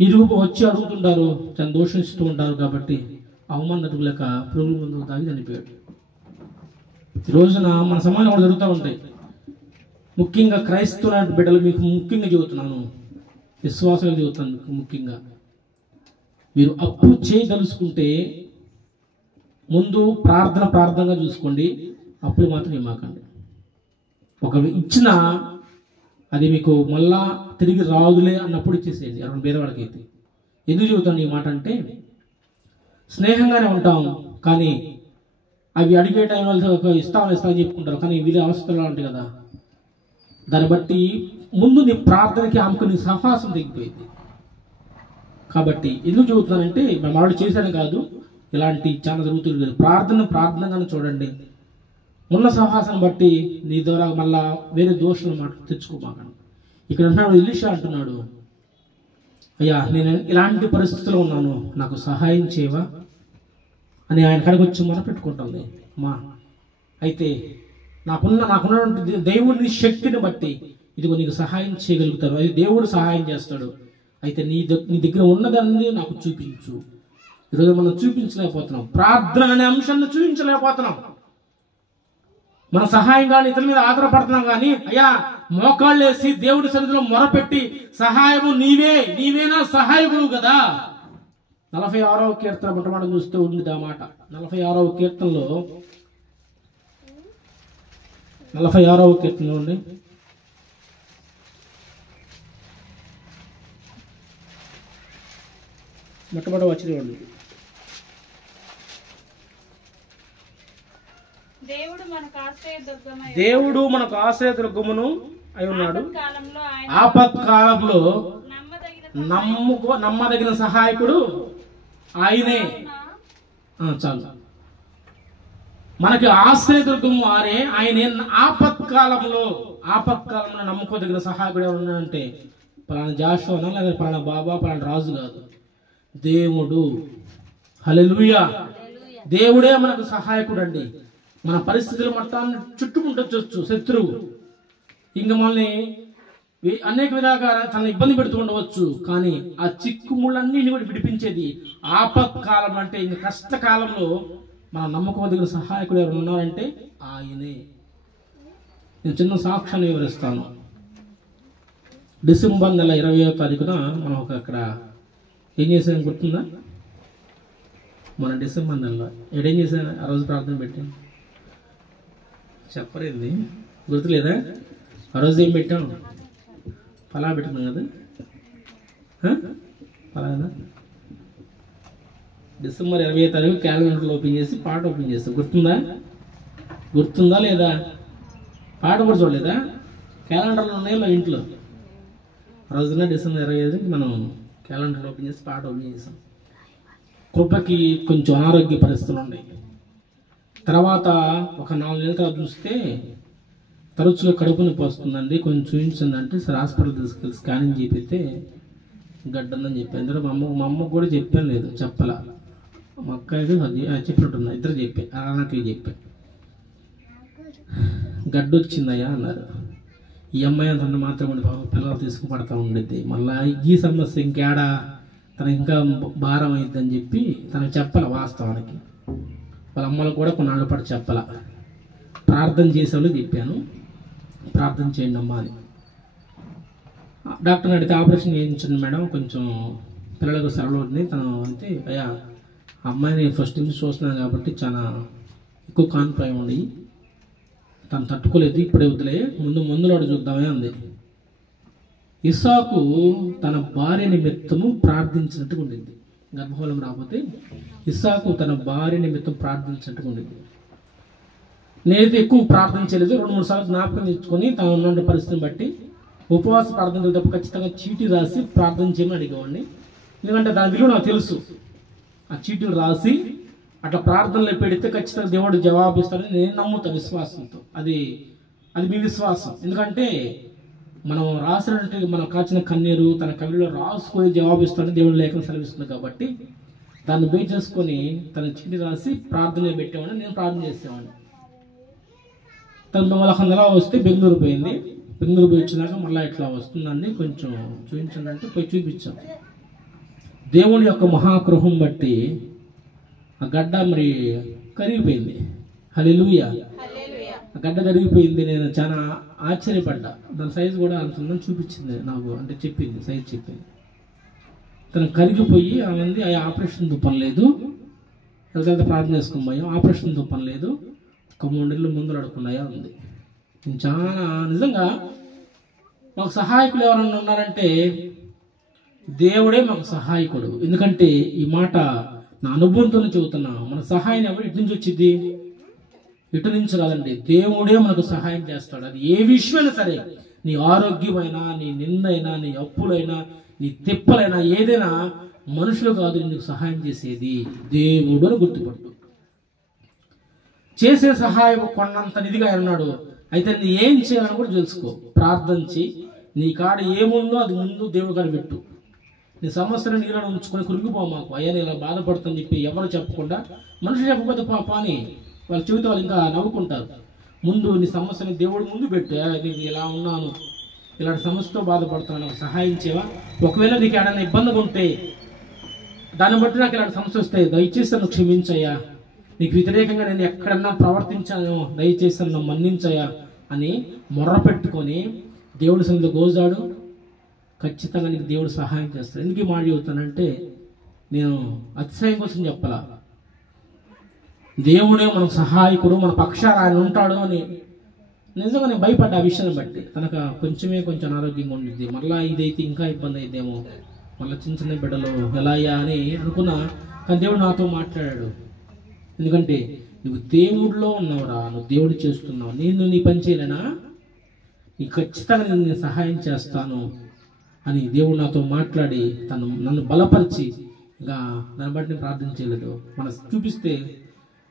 ఇరుగు వచ్చి అడుగుతుంటారు, తను దోషిస్తూ ఉంటారు, కాబట్టి అవమానం లేక ప్రభువు ముందు దాగి చనిపోయాడు. ఈ రోజున మన సమాజం కూడా జరుగుతూ ఉంటాయి. ముఖ్యంగా క్రైస్తవ బిడ్డలు మీకు ముఖ్యంగా చెబుతున్నాను, విశ్వాసాలు చెబుతాను మీకు ముఖ్యంగా. మీరు అప్పు చేయదలుచుకుంటే ముందు ప్రార్థనగా చూసుకోండి, అప్పులు మాత్రం ఇవ్వకండి. ఒక ఇచ్చిన అది మీకు మళ్ళా తిరిగి రాదులే అన్నప్పుడు ఇచ్చేసేది. అక్కడ పేదవాళ్ళకి అయితే ఎందుకు చెబుతాను ఈ మాట అంటే, స్నేహంగానే ఉంటాం, కానీ అవి అడిగే టైంలో ఇస్తామని చెప్పుకుంటారు, కానీ వీళ్ళ అవసరాలు ఉంటాయి కదా. దాన్ని బట్టి ముందు నీ ప్రార్థనకి ఆమెకు నీ సహవాసం తగ్గిపోయింది. కాబట్టి ఎందుకు చెబుతున్నానంటే, మేము ఆవిడ చేశాను కాదు, ఇలాంటి చాలా జరుగుతుంది. ప్రార్థనగానే చూడండి. ఉన్న సహవాసాన్ని బట్టి నీ ద్వారా మళ్ళా వేరే దోషాలు మాట తెచ్చుకోమాకండి. ఇక్కడ అంటున్నాడు, ఎలీషా అంటున్నాడు, అయ్యా నేను ఇలాంటి పరిస్థితుల్లో ఉన్నాను, నాకు సహాయం చేయవా అని ఆయన కడిగి వచ్చి మన పెట్టుకుంటుంది. మా అయితే నాకున్నటువంటి దేవుని శక్తిని బట్టి ఇదిగో నీకు సహాయం చేయగలుగుతారు, అది దేవుడు సహాయం చేస్తాడు. అయితే నీ దగ్గర ఉన్నదాన్ని నాకు చూపించు. ఈరోజు మనం చూపించలేకపోతున్నాం, ప్రార్థన అనే అంశాన్ని చూపించలేకపోతున్నాం. మన సహాయం కానీ ఇతరుల మీద ఆధారపడుతున్నాం, కానీ అయ్యా మోకాళ్ళు వేసి దేవుడి సన్నిధిలో మొరపెట్టి సహాయము నీవేనా సహాయకుడు కదా. 46వ కీర్తన మొట్టమొదటి చూస్తూ ఉంది ఆ మాట. 46వ కీర్తనలో 46వ కీర్తనలో ఉండి మొట్టమొదటి వచ్చిన దేవుడు మనకు ఆశ్రయదుర్గమును అయి ఉన్నాడు. కాలంలో ఆయన ఆపత్కాలంలో నమ్మదగిన నమ్మదగిన సహాయకుడు ఆయనే. చాలు, మనకి ఆశ్రయదుర్గము ఆయనే. ఆపత్కాలంలో నమ్ముకోదగిన సహాయకుడు ఎవరు ఉన్నాడంటే పలానా జాషువా లేదా పలానా బాబా పలానా రాజు కాదు, దేవుడు. హల్లెలూయా. దేవుడే మనకు సహాయకుడు అండి. మన పరిస్థితుల మొత్తాన్ని చుట్టుముట్టొచ్చు శత్రువు, ఇంక మనల్ని అనేక విధాలుగా తన ఇబ్బంది పెడుతూ ఉండవచ్చు. కానీ ఆ చిక్కుముళ్ళన్నీ కూడా విడిపించేది ఆపత్కాలం అంటే ఇంక కష్టకాలంలో మన నమ్మకం సహాయకుడు ఎవరు ఉన్నారంటే ఆయనే. నేను చిన్న సాక్ష్యాన్ని వివరిస్తాను. డిసెంబర్ నెల 20వ తారీఖున మనం అక్కడ ఏం చేసాను గుర్తుందా? మన డిసెంబర్ నెలలో ఏడేం చేశాను? ఆ రోజు ప్రార్థన పెట్టాను, చెప్పలేదు, గుర్తులేదా? ఆ రోజు ఏం పెట్టాం? ఫలా పెట్టుకున్నాం కదా, ఫలానా డిసెంబర్ 20వ తారీఖు క్యాలెండర్లో ఓపెన్ చేసి పాట ఓపెన్ చేస్తాం. గుర్తుందా లేదా? పాట కూడా చూడలేదా? క్యాలెండర్లో ఉన్నాయి మా ఇంట్లో. ఆ రోజున డిసెంబర్ 25కి మనం క్యాలెండర్లో ఓపెన్ చేసి పాట ఓపెన్ చేసాం. కృపకి కొంచెం అనారోగ్య పరిస్థితులు ఉన్నాయి. తర్వాత ఒక 4 నెలల తర్వాత చూస్తే తరచుగా కడుపు నొప్పి వస్తుందండి, కొంచెం చూపించిందంటే సరే హాస్పిటల్ తీసుకెళ్ళి స్కానింగ్ చేపిస్తే గడ్డందని చెప్పాను. ఎందుకంటే మా అమ్మకు కూడా చెప్పాను, లేదు చెప్పలా. మా అక్కకి చెప్పినట్టున్నా, ఇద్దరు చెప్పాను, అన్నకి చెప్పాను. గడ్డ వచ్చిందయ్యా అన్నారు. ఈ అమ్మాయి అంత మాత్రం ఉండి పిల్లలు తీసుకుపడతా ఉండేది. మళ్ళీ ఈ సమస్య ఇంకేడా తనకి ఇంకా భారం అయిద్దని చెప్పి తనకు చెప్పాల. వాస్తవానికి వాళ్ళ అమ్మలు కూడా కొన్నాళ్ళ పాటు చెప్పాల. ప్రార్థన చేసేవాళ్ళు చెప్పాను, ప్రార్థన చేయండి అమ్మా అని. డాక్టర్ని అడిగితే ఆపరేషన్ చేయించండి మేడం, కొంచెం పిల్లలకు సెలవు ఉంది. తను అంటే అయ్యా అమ్మాయిని ఫస్ట్ నుంచి చూస్తున్నాను కాబట్టి చాలా ఎక్కువ కాన్పులు ఉండి తను తట్టుకోలేదు, ఇప్పుడే వద్దులే, మందులో చూద్దామే అంది. ఇస్సాకు తన భార్య నిమిత్తము ప్రార్థించినట్టుగా ఉండింది. గర్భఫలం రాకపోతే ఇస్సాకు తన భార్య నిమిత్తం ప్రార్థించినట్టుగా ఉండింది. నేనైతే ఎక్కువ ప్రార్థన చేయలేదు, 2-3 సార్లు జ్ఞాపకం తెచ్చుకొని తను ఉన్న పరిస్థితిని బట్టి ఉపవాస ప్రార్థన తప్ప ఖచ్చితంగా చీటీ రాసి ప్రార్థన చేయమని అడిగేవాడిని. ఎందుకంటే దాని విలువ నాకు తెలుసు. ఆ చీటీలు రాసి అట్లా ప్రార్థనలు పెడితే ఖచ్చితంగా దేవుడు జవాబిస్తాడని నేను నమ్ముతాను విశ్వాసంతో. అది మీ విశ్వాసం. ఎందుకంటే మనం రాసినట్టు మనం కాచిన కన్నీరు తన కవిలో రాసుకొని జవాబిస్తాడని దేవుడు లేఖనం సెలవిస్తుంది. కాబట్టి దాన్ని బేస్ చేసుకొని తన చీటీ రాసి ప్రార్థనలు పెట్టేవాడిని, నేను ప్రార్థన చేసేవాడిని. తను మళ్ళీ 1 నెల వస్తే బెంగళూరు పోయింది. బెంగళూరు పోయి వచ్చినాక మళ్ళీ ఇట్లా వస్తుందండి, కొంచెం చూపించండి అంటే పోయి చూపించాం. దేవుని యొక్క మహాకృపం బట్టి ఆ గడ్డ మరి కరిగిపోయింది. హల్లెలూయా. ఆ గడ్డ కరిగిపోయింది. నేను చాలా ఆశ్చర్యపడ్డా. దాని సైజు కూడా అంత చూపించింది నాకు, అంటే చెప్పింది, సైజు చెప్పింది. తను కరిగిపోయి ఆమె ఆపరేషన్తో పని లేదు, ఎంత ప్రార్థన చేసుకుని పోయాం, ఆపరేషన్తో పని లేదు, ఒక 3 నెలలు ముందులు అడుక్కున్నాయా ఉంది. నేను చాలా నిజంగా మాకు సహాయకులు ఎవరన్నా ఉన్నారంటే దేవుడే మాకు సహాయకుడు. ఎందుకంటే ఈ మాట నా అనుభవంతోనే చెబుతున్నా. మన సహాయం ఎవరు ఇటు నుంచి వచ్చింది? ఇటు నుంచి కాదండి, దేవుడే మనకు సహాయం చేస్తాడు. అది ఏ విషయమైనా సరే, నీ ఆరోగ్యమైనా, నీ నిందైనా, నీ అప్పులైనా, నీ తిప్పలైనా, ఏదైనా మనుషులు కాదు నీకు సహాయం చేసేది దేవుడు అని గుర్తుపట్టు. చేసే సహాయం కొన్నంత నిధిగా ఉన్నాడు. అయితే నీ ఏం చేయాలని కూడా తెలుసుకో, ప్రార్థించి నీ కాడ ఏముందో అది ముందు దేవుడు కాడ పెట్టు. నీ సమస్యను నీళ్ళని ఉంచుకొని కురిగిపో మాకు, అయ్యా నేను ఇలా బాధపడుతుందని చెప్పి ఎవరు చెప్పకుండా, మనుషులు చెప్పకపోతే పాపాని వాళ్ళ చెబితే వాళ్ళు ఇంకా నవ్వుకుంటారు. ముందు నీ సమస్యని దేవుడి ముందు పెట్టు. నీకు ఇలా ఉన్నాను, ఇలాంటి సమస్యతో బాధపడుతున్నాను, సహాయం చేయవా? ఒకవేళ నీకు ఏదైనా ఇబ్బందిగా ఉంటే దాన్ని బట్టి నాకు ఇలాంటి సమస్య వస్తాయి, దయచేసి నన్ను క్షమించయ్యా, నీకు వ్యతిరేకంగా నేను ఎక్కడన్నా ప్రవర్తించాను, దయచేసి నన్ను మన్నించయ్యా అని మొర్ర పెట్టుకొని దేవుడి సన్నిధిలో గోజాడు. ఖచ్చితంగా నీకు దేవుడు సహాయం చేస్తాడు. ఎందుకు ఈ మాట చెబుతానంటే నేను అతిశయం కోసం చెప్పాలా. దేవుడే మనకు సహాయకుడు, మన పక్షాన ఆయన ఉంటాడు అని నిజంగా నేను భయపడ్డా. ఆ విషయాన్ని బట్టి తనకు కొంచెం అనారోగ్యంగా ఉండిద్ది, మళ్ళీ ఇదైతే ఇంకా ఇబ్బంది అయిద్దేమో, మళ్ళీ చిన్న బిడ్డలు ఎలా అయ్యా అని అనుకున్నా. కానీ దేవుడు నాతో మాట్లాడాడు. ఎందుకంటే నువ్వు దేవుడిలో ఉన్నావురా, నువ్వు దేవుడు చేస్తున్నావు, నేను నీ పని చేయలేనా, నీకు ఖచ్చితంగా నేను సహాయం చేస్తాను అని దేవుడు నాతో మాట్లాడి నన్ను బలపరిచి ఇంకా దాన్ని బట్టి నేను ప్రార్థన చేయలేదు. మనం చూపిస్తే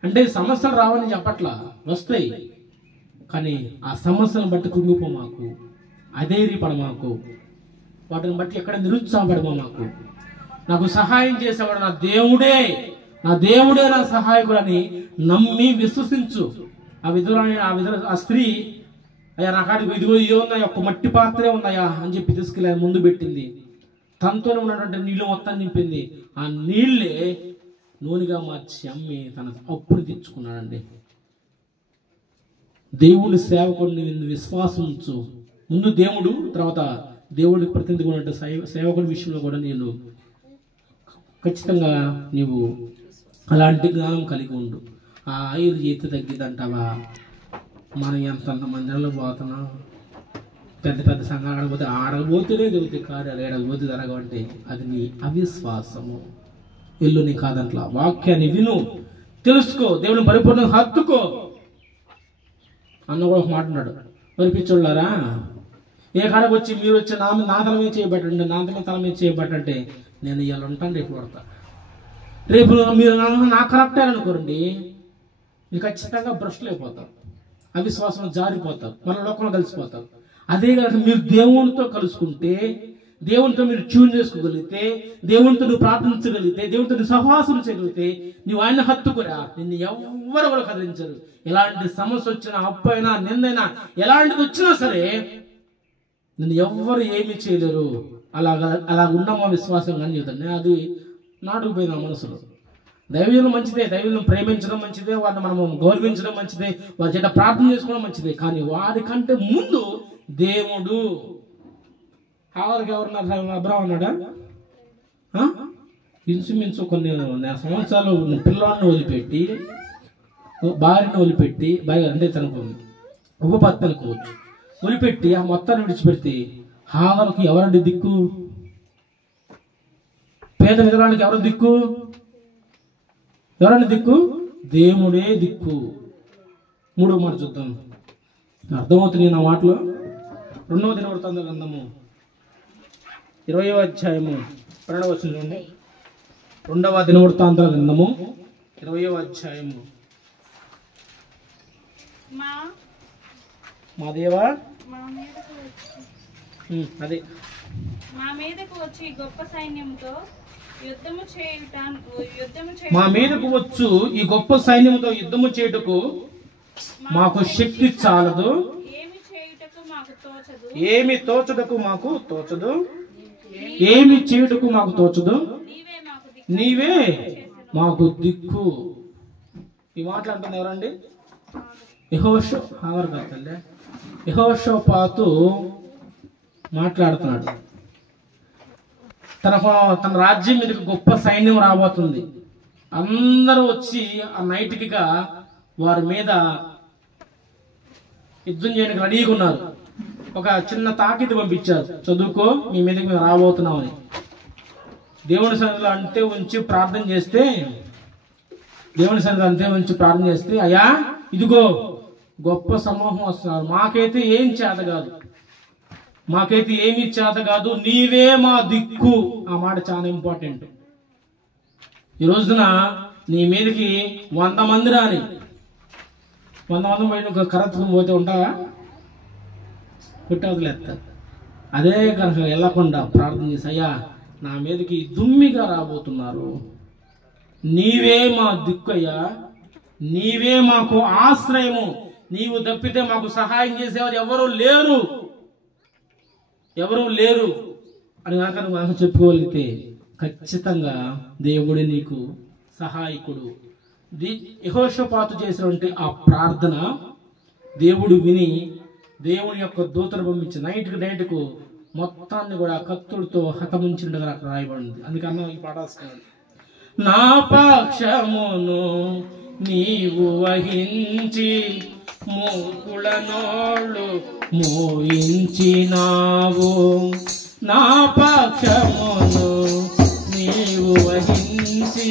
అంటే సమస్యలు రావని చెప్పట్లా, వస్తాయి, కానీ ఆ సమస్యలను బట్టి కుంగిపో మాకు, అధైర్యపడ మాకు, వాటిని బట్టి ఎక్కడ నిరుత్సాహపడమో మాకు. నాకు సహాయం చేసేవాడు నా దేవుడే నా సహాయకుడు అని నమ్మి విశ్వసించు. ఆ స్త్రీ, అయ్యా నా కాడికి ఇదిగో ఉన్నాయా, ఒక్క మట్టి పాత్రే ఉన్నాయా అని చెప్పి తీసుకెళ్ళి ముందు పెట్టింది. తనతోనే ఉన్నటువంటి నీళ్ళు మొత్తం నింపింది. ఆ నీళ్ళే నూనెగా మార్చి అమ్మి తన అప్పును తెచ్చుకున్నాడండి. దేవుడి సేవకుడిని విశ్వాసం ఉంచు. ముందు దేవుడు, తర్వాత దేవుడికి ప్రతినిధిగా ఉన్నట్టు సేవకుడి విషయంలో కూడా నేను ఖచ్చితంగా నీవు అలాంటి జ్ఞానం కలిగి ఉండు. ఆ ఆయుర్ చేతి తగ్గిద్దంటావా, మనం ఎంతమందిలో పోతున్నా, పెద్ద సంఘాలు ఆడపోతే ఆడకపోతేనే జరుగుతాయి కార్యాలు, ఏడకపోతే జరగవంటే అది నీ అవిశ్వాసము. ఇల్లు నీ కాదంట్లా, వాక్యాన్ని విను, తెలుసుకో, దేవుని పరిపూర్ణంగా హత్తుకో అన్న కూడా ఒక మాట ఉన్నాడు. మరి పిచ్చోళ్ళారా, ఏ కాడకు వచ్చి మీరు వచ్చి నా తల మీద చేయబట్టండి, నా తల మీద చేయబట్టంటే నేను ఇవాళ ఉంటాను, రేపు పడతా. రేపు మీరు నా కరెక్టే అనుకోండి, మీరు ఖచ్చితంగా భ్రష్టులు అయిపోతారు, అవిశ్వాసంలో జారిపోతారు, మన లోకంలో కలిసిపోతారు. అదే కనుక మీరు దేవునితో కలుసుకుంటే, దేవునితో మీరు ట్యూన్ చేసుకోగలిగితే, దేవునితో నువ్వు ప్రార్థించగలిగితే, దేవునితో నువ్వు సహవాసం చేయగలిగితే, నువ్వు ఆయన హత్తుకురా, నిన్ను ఎవ్వరు కూడా కదిలించరు. ఎలాంటి సమస్య వచ్చినా, అప్పు అయినా, నిందైనా, ఎలాంటిది వచ్చినా సరే నిన్ను ఎవ్వరు ఏమి చేయలేరు. అలా ఉన్నామా విశ్వాసం కానీ చెబుతాను. అది నాటుకుపోయింది ఆ మనసులో. దైవజనం మంచిదే, దైవజనం ప్రేమించడం మంచిదే, వారిని మనము గౌరవించడం మంచిదే, వారి చేత ప్రార్థన చేసుకోవడం మంచిదే, కానీ వారికంటే ముందు దేవుడు. హాగర్కి ఎవరున్నారు? అబ్రాహాము ఉన్నాడా? ఇంచుమించు కొన్ని సంవత్సరాలు పిల్లవాడిని వదిలిపెట్టి, భార్యను వదిలిపెట్టి, భార్య అంటే తనకు ఉపపత్తి అనుకోవచ్చు, వదిలిపెట్టి ఆ మొత్తాన్ని విడిచిపెడితే హాగర్కి ఎవరండి దిక్కు? పేద విధవానికి ఎవరు దిక్కు? ఎవరండి దిక్కు? దేవుడే దిక్కు. మూడో మాట చూద్దాం, అర్థమవుతుంది నా మాటలో. 2వ దినవృత్తాంత గ్రంథము 20వ అధ్యాయము 12వ వచనం చూడండి. 2వ దినవృత్తాంత గ్రంథము 20వ అధ్యాయము. మా దేవా అదే మా మీదకు వచ్చి గొప్ప సైన్యంతో యుద్ధము మా మీదకు వచ్చు ఈ గొప్ప సైన్యముతో యుద్ధము చేయుటకు మాకు శక్తి చాలదు, ఏమి తోచుటకు మాకు తోచదు, ఏమి చేయుటకు మాకు తోచదు, నీవే మాకు దిక్కు. ఈ మాట్లాడుతుంది ఎవరండి? యెహోషాపాతు మాట్లాడుతున్నాడు. తన రాజ్యం మీదకి గొప్ప సైన్యం రాబోతుంది. అందరూ వచ్చి ఆ నైట్కిగా వారి మీద యుద్ధం చేయడానికి రెడీగా ఉన్నారు. ఒక చిన్న తాకిది పంపించారు, చదువుకో, మీ మీదకి మేము రాబోతున్నామని. దేవుని సన్నిధిలో అంతే ఉంచి ప్రార్థన చేస్తే, అయ్యా ఇదిగో గొప్ప సమూహం వస్తున్నారు, మాకైతే ఏం చేత కాదు, మాకైతే ఏమీ చేత కాదు, నీవే మా దిక్కు. ఆ మాట చాలా ఇంపార్టెంట్. ఈ రోజున నీ మీదకి 100 మంది రాని, 100 మంది పోయి కరెక్ట్గా పోతే ఉంటావా? పుట్టవతలేస్తారు. అదే కనుక వెళ్ళకుండా ప్రార్థన చేసి, అయ్యా నా మీదకి దుమ్మిగా రాబోతున్నారు, నీవే మా దిక్కయ్యా, నీవే మాకు ఆశ్రయము, నీవు తప్పితే మాకు సహాయం చేసేవారు ఎవరు లేరు అని కనుక మనం చెప్పుకోగలిగితే ఖచ్చితంగా దేవుడే నీకు సహాయకుడు. యెహోషాపాతు చేసినటువంటి ఆ ప్రార్థన దేవుడు విని దేవుని యొక్క దూతను పంపించి నైట్కు మొత్తాన్ని కూడా కత్తులతో హతముంచినట్టుగా అక్కడ రాయబడింది. అందుకన్నా ఈ పాట రాసుకున్నాడు. నా పక్షమును నీవు వహించి మూకుల నోళ్ళు మోయించినావు, నా పక్షమును నీవు వహించి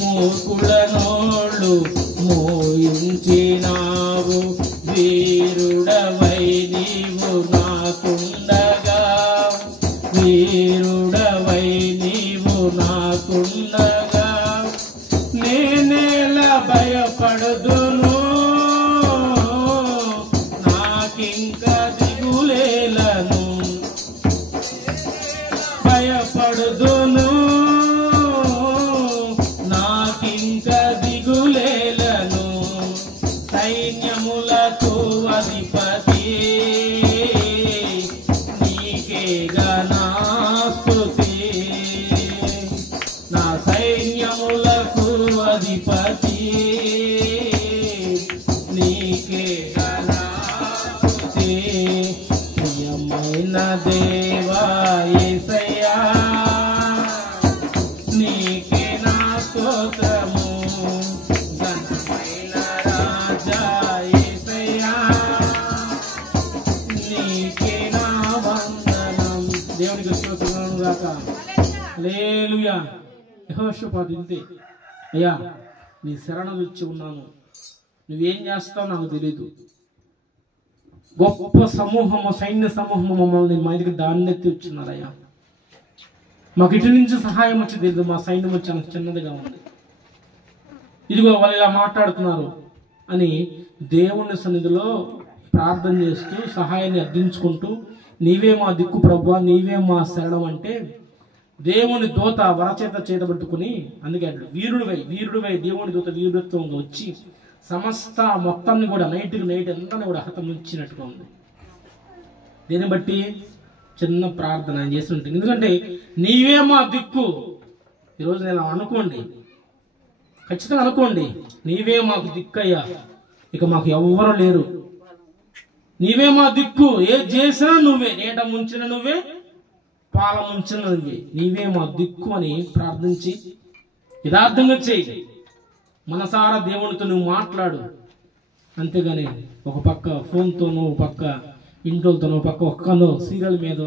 మూకుల నోళ్ళు మోయించినావు వీరుడవై నీవు నాకుండగా వీరుడవై నీవు నాకుండగా నేనేలా భయపడదును నాకింక దిగులేలను భయపడదును నాకింక దిగులేలను సైన్యములకు అధిపతి నీకేగా నా స్తుతి నా సైన్యములకు అధిపతి నీకేగా నా స్తుతి ప్రియమైన దేవా యేసయ్యా నీకే నా స్తోత్రము ఘనమైన రాజా యేసయ్యా నీకే నా వందనం. దేవునికి స్తోత్రం గాక. హల్లెలూయా. యెహోషాపాతు ఇంతే, అయ్యా నీ శరణ వచ్చి ఉన్నాను, నువ్వేం చేస్తావు నాకు తెలీదు. గొప్ప సమూహము సైన్య సమూహము మమ్మల్ని మా దగ్గర దాన్నెత్తి వచ్చినారయ్యా, మాకు ఇటు నుంచి సహాయం వచ్చి తెలియదు, మా సైన్యం వచ్చి అంత చిన్నదిగా ఉంది, ఇదిగో వాళ్ళు ఇలా మాట్లాడుతున్నారు అని దేవుని సన్నిధిలో ప్రార్థన చేస్తూ సహాయాన్ని అర్థించుకుంటూ నీవే మా దిక్కు ప్రభువా నీవే మా శరణం అంటే దేవుని దూత వరచేత చేతబట్టుకుని అందుకే వీరుడివై దేవుని దూత వీరుత్వంగా వచ్చి సమస్త మొత్తాన్ని కూడా నైట్ అంతా కూడా హతముచ్చినట్టుగా ఉంది. దీన్ని బట్టి చిన్న ప్రార్థన ఆయన చేసి ఉంటుంది. ఎందుకంటే నీవే మా దిక్కు. ఈరోజు నేను అనుకోండి, ఖచ్చితంగా అనుకోండి, నీవే మాకు దిక్కయ్యా, ఇక మాకు ఎవ్వరూ లేరు, నీవే మా దిక్కు, ఏ చేసినా నువ్వే, నీట ముంచిన నువ్వే, పాల ముంచిన నువ్వే, నీవే మా దిక్కు అని ప్రార్థించి యథార్థంగా చేయి. మనసారా దేవునితో నువ్వు మాట్లాడు, అంతేగాని ఒక పక్క ఫోన్తోనో ఒక పక్క ఇంట్లోతోనో ఒక పక్క ఒక్కనో సీరియల్ మీద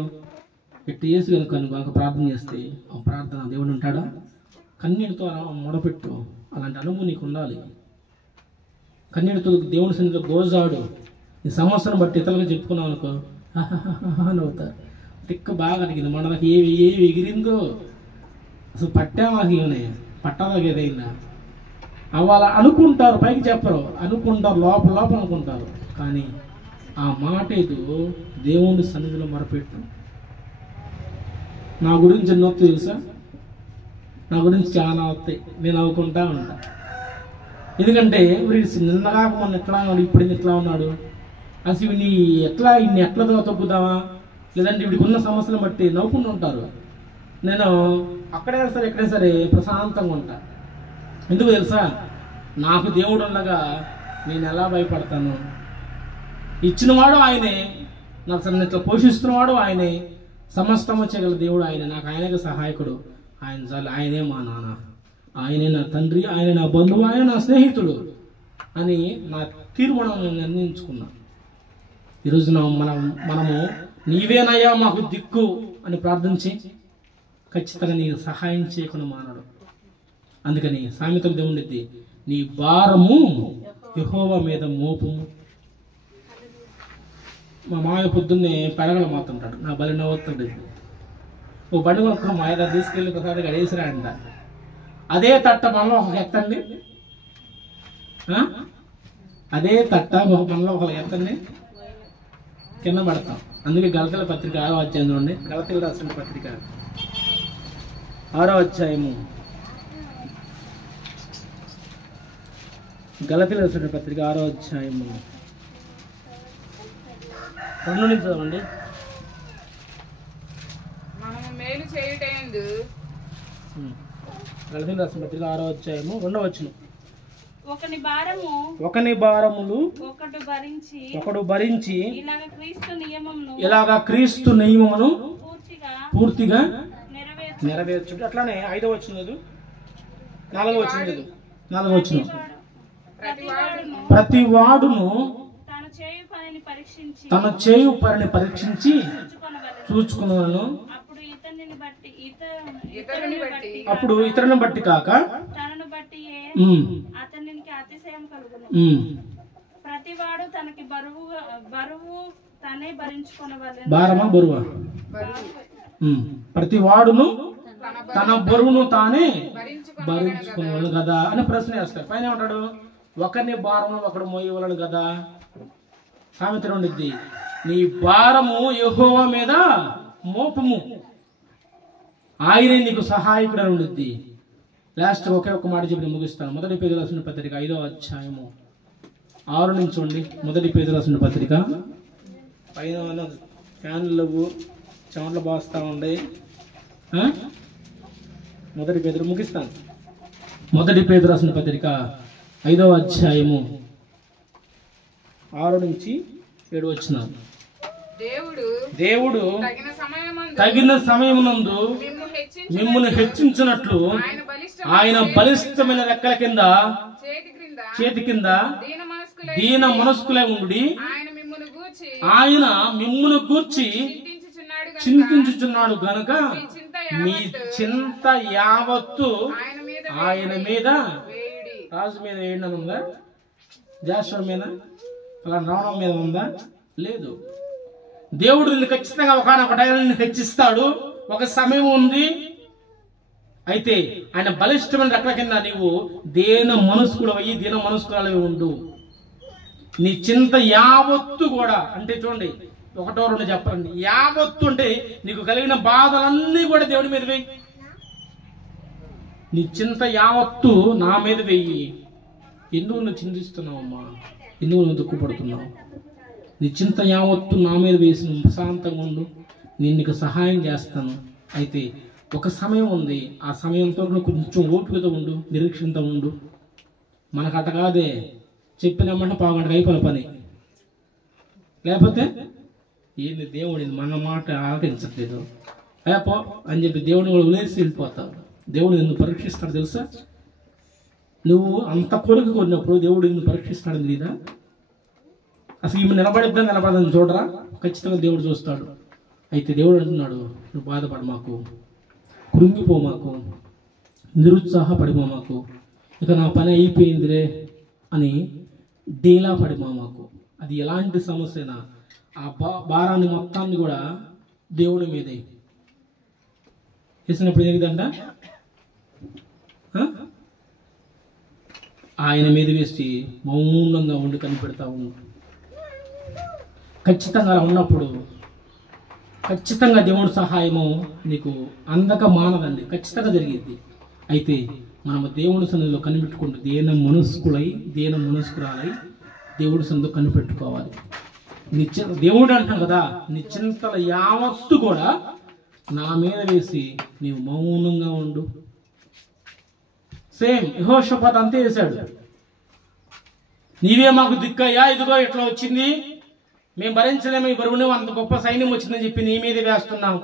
పెట్టి వేసి కనుక నువ్వు ప్రార్థన చేస్తే ఆ ప్రార్థన దేవుడు ఉంటాడా? కన్నీటితో మొడపెట్టు, అలాంటి అనుభవం నీకు ఉండాలి. కన్నీటితో దేవుని సన్నిధిలో గోజాడు, నీ సమస్యను బట్టి ఇతరులకు చెప్పుకున్నావు అనుకో అని అవుతారు. తిక్క బాగా అడిగింది మనకి ఏవి ఎగిరిందో అసలు పట్టా మాకు ఏమన్నాయి పట్టాదాకా ఏదైనా అవ్వాల అనుకుంటారు, పైకి చెప్పరు, అనుకుంటారు, లోపల అనుకుంటారు. కానీ ఆ మాట ఏదో దేవుని సన్నిధిలో మొరపెట్టు. నా గురించి ఎన్నో తెలుసా, నా గురించి చాలా వస్తాయి, నేను నవ్వుకుంటా ఉంటా. ఎందుకంటే వీడి నిన్నగా మొన్న ఎట్లా ఉన్నాడు, ఇప్పుడు ఎట్లా ఉన్నాడు, అసలు ఇన్ని ఎట్లా తొక్కుదామా, లేదంటే వీడికి ఉన్న సమస్యలను బట్టి నవ్వుకుంటూ ఉంటారు. నేను అక్కడైనా సరే ఎక్కడైనా సరే ప్రశాంతంగా ఉంటా. ఎందుకు తెలుసా, నాకు దేవుడు ఉండగా నేను ఎలా భయపడతాను. ఇచ్చినవాడు ఆయనే, నాకు ఇట్లా పోషిస్తున్నవాడు ఆయనే, సమస్తము చేయగల దేవుడు ఆయనే, నాకు ఆయనగా సహాయకుడు ఆయన చాలు. ఆయనే మా నాన్న, ఆయనే నా తండ్రి, ఆయన నా బంధువు, ఆయన నా స్నేహితుడు అని నా తీర్మానం నేను నిర్ణయించుకున్నా. ఈరోజు మనము నీవేనయ్యా మాకు దిక్కు అని ప్రార్థించి ఖచ్చితంగా నీకు సహాయం చేయకుండా మానడు. అందుకని సామెతలు దేవుడిది, నీ భారము యెహోవా మీద మోపుము. మా మాయ పొద్దున్నే పెడగల మాతుంటాడు, నా బలి నవ్వుతాడు. ఓ బండి కొనుక్కో మా ఆయన తీసుకెళ్ళి ఒకసారి గడేసిరా అంట. అదే తట్ట మనలో ఒక ఎత్తండి, అదే తట్ట ఒక మనలో ఒక ఎత్తండి కింద పడతాం. అందుకే గలతీల పత్రిక 6వ అధ్యాయం చూడండి, గలతీలు రాసిన పత్రిక 6వ అధ్యాయము, గలతీలు రాసిన పత్రిక 6వ అధ్యాయము 2 నుంచి చదవండి. గలతీలు రాసిన పత్రిక 6వ అధ్యాయము 2వ వచనం. ఒకని భారములు ఒకడు భరించి ఇలాగా క్రీస్తు నియమమును పూర్తిగా నెరవేర్చు. అట్లానే 5వ వచనం లేదు, 4వ వచనం లేదు, 4వ వచనం. ప్రతి వాడును తన చేయు పనిని పరీక్షించి చూచుకున్నాను, అప్పుడు ఇతరుని బట్టి కాక అతిశయం కలుగును. ప్రతివాడు తనకి బరువు తనే భరించుకొనవలెను. భారమా బరువా? ప్రతి వాడును తన బరువును తానే భరించుకోవాలి కదా అని ప్రశ్న వేస్తాడు. పైన ఏమంటాడు? ఒకరిని భారము ఒకడు మోయవలను కదా. సామెత ఉండిద్ది, నీ భారము యెహోవా మీద మోపము, ఆయనే నీకు సహాయకుడు ఉండిద్ది. లాస్ట్ ఒకే ఒక మాట చెప్పి ముగిస్తాను. మొదటి పేతురు రాసిన పత్రిక 5వ అధ్యాయము 6 నుంచి చూడండి. మొదటి పేతురు రాసిన పత్రిక, పైన ఫ్యాన్లు చెమటలు బాస్తా ఉండే. మొదటి పేతురు ముగిస్తాను. మొదటి పేతురు రాసిన పత్రిక 5వ అధ్యాయము 6 నుంచి 7 వచనాలు. దేవుడు తగిన సమయమునందు మిమ్మును హెచ్చించినట్లు ఆయన బలిష్టమైన రెక్కల కింద చేతి కింద దీన మనస్కులై ఉండి ఆయన మిమ్మును గూర్చి చింతించుచున్నాడు గనుక మీ చింత యావత్తు ఆయన మీద, రాజు మీద వేయడం ఉందా? జాషువా మీద, అలా రావడం మీద ఉందా? లేదు. దేవుడు నిన్ను ఖచ్చితంగా ఒకనొక టైంని హెచ్చిస్తాడు. ఒక సమయం ఉంది. అయితే ఆయన బలిష్టమైన రెక్కల కింద నీవు దీన మనస్కుడు అయ్యి దీన మనస్కురాలై ఉండు. నీ చింత యావత్తు కూడా, అంటే చూడండి, 1 2 చెప్పండి. యావత్తు అంటే నీకు కలిగిన బాధలన్నీ కూడా దేవుడి మీద వెయ్యి. నీ చింత యావత్తు నా మీద వెయ్యి. ఎందుకు నువ్వు చింతిస్తున్నావమ్మా? ఎందుకు నువ్వు దుఃఖపడుతున్నావు? నీ చింత యావత్తు నా మీద వేసి నువ్వు ప్రశాంతంగా ఉండు, నేను నీకు సహాయం చేస్తాను. అయితే ఒక సమయం ఉంది. ఆ సమయంతో నువ్వు కొంచెం ఓపికతో ఉండు, నిరీక్షణతో ఉండు. మనకు అట కాదే, చెప్పినమ్మంటే పావుగంటకు అయిపోయిన పని. లేకపోతే ఏంది దేవుడు మన మాట ఆలకించట్లేదు అయిపో అని చెప్పి దేవుడిని కూడా వదిలేసి వెళ్ళిపోతావు. దేవుడు నిన్ను పరీక్షిస్తాడు తెలుసా? నువ్వు అంత కొరకు కొన్నప్పుడు దేవుడు నిన్ను పరీక్షిస్తాడు లేదా? అసలు ఈమె నిలబడద్దని చూడరా? ఖచ్చితంగా దేవుడు చూస్తాడు. అయితే దేవుడు అంటున్నాడు, నువ్వు బాధపడ మాకు, కృంగిపో మాకు, నిరుత్సాహపడిపో మాకు, ఇక నా పని అయిపోయిందిలే అని డీలా పడిపో మాకు. అది ఎలాంటి సమస్యనా ఆ భారాన్ని మొత్తాన్ని కూడా దేవుడి మీదే వేసినప్పుడు ఏదంట, ఆయన మీద వేసి మౌనంగా ఉండి కనిపెడతా ఉండు. ఖచ్చితంగా అలా ఉన్నప్పుడు ఖచ్చితంగా దేవుడి సహాయము నీకు అందక మానదండి, ఖచ్చితంగా జరిగింది. అయితే మనము దేవుడి సన్నిధిలో కనిపెట్టుకుంటూ దేన మనస్కురాలై దేవుడి సన్నిధిలో కనిపెట్టుకోవాలి. దేవుడు అంటాం కదా, నీ చింతల యావత్తు కూడా నా మీద వేసి నీవు మౌనంగా ఉండు. సేమ్ యెహోషాపాతు అంతే చేశాడు. నీవే మాకు దిక్కయ్యా, ఇదిగో ఇట్లా వచ్చింది, మేము భరించలేము ఈ బరువుని, అంత గొప్ప సైన్యం వచ్చిందని చెప్పి నీ మీదే వేస్తున్నావు,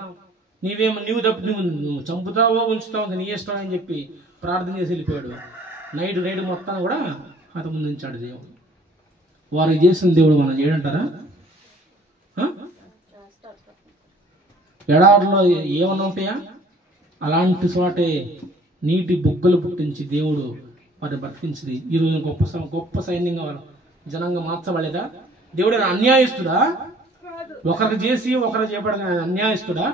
నువ్వు చంపుతావో ఉంచుతావు నీ ఇష్టం అని చెప్పి ప్రార్థన చేసి వెళ్ళిపోయాడు. నైట్ మొత్తాన్ని కూడా హతముందించాడు దేవుడు. వారికి చేసిన దేవుడు మనం చేయడంటారా? ఎడారిలో ఏమన్నా ఉంటాయా? అలాంటి చోటే నీటి బుగ్గలు పుట్టించి దేవుడు వారిని బ్రతికించింది. ఈరోజు గొప్ప సైన్యంగా జనంగా మార్చబడలేదా? దేవుడు అన్యాయస్తుడా? ఒకరికి చేసి ఒకరికి చేయబడిన అన్యాయస్తుడా?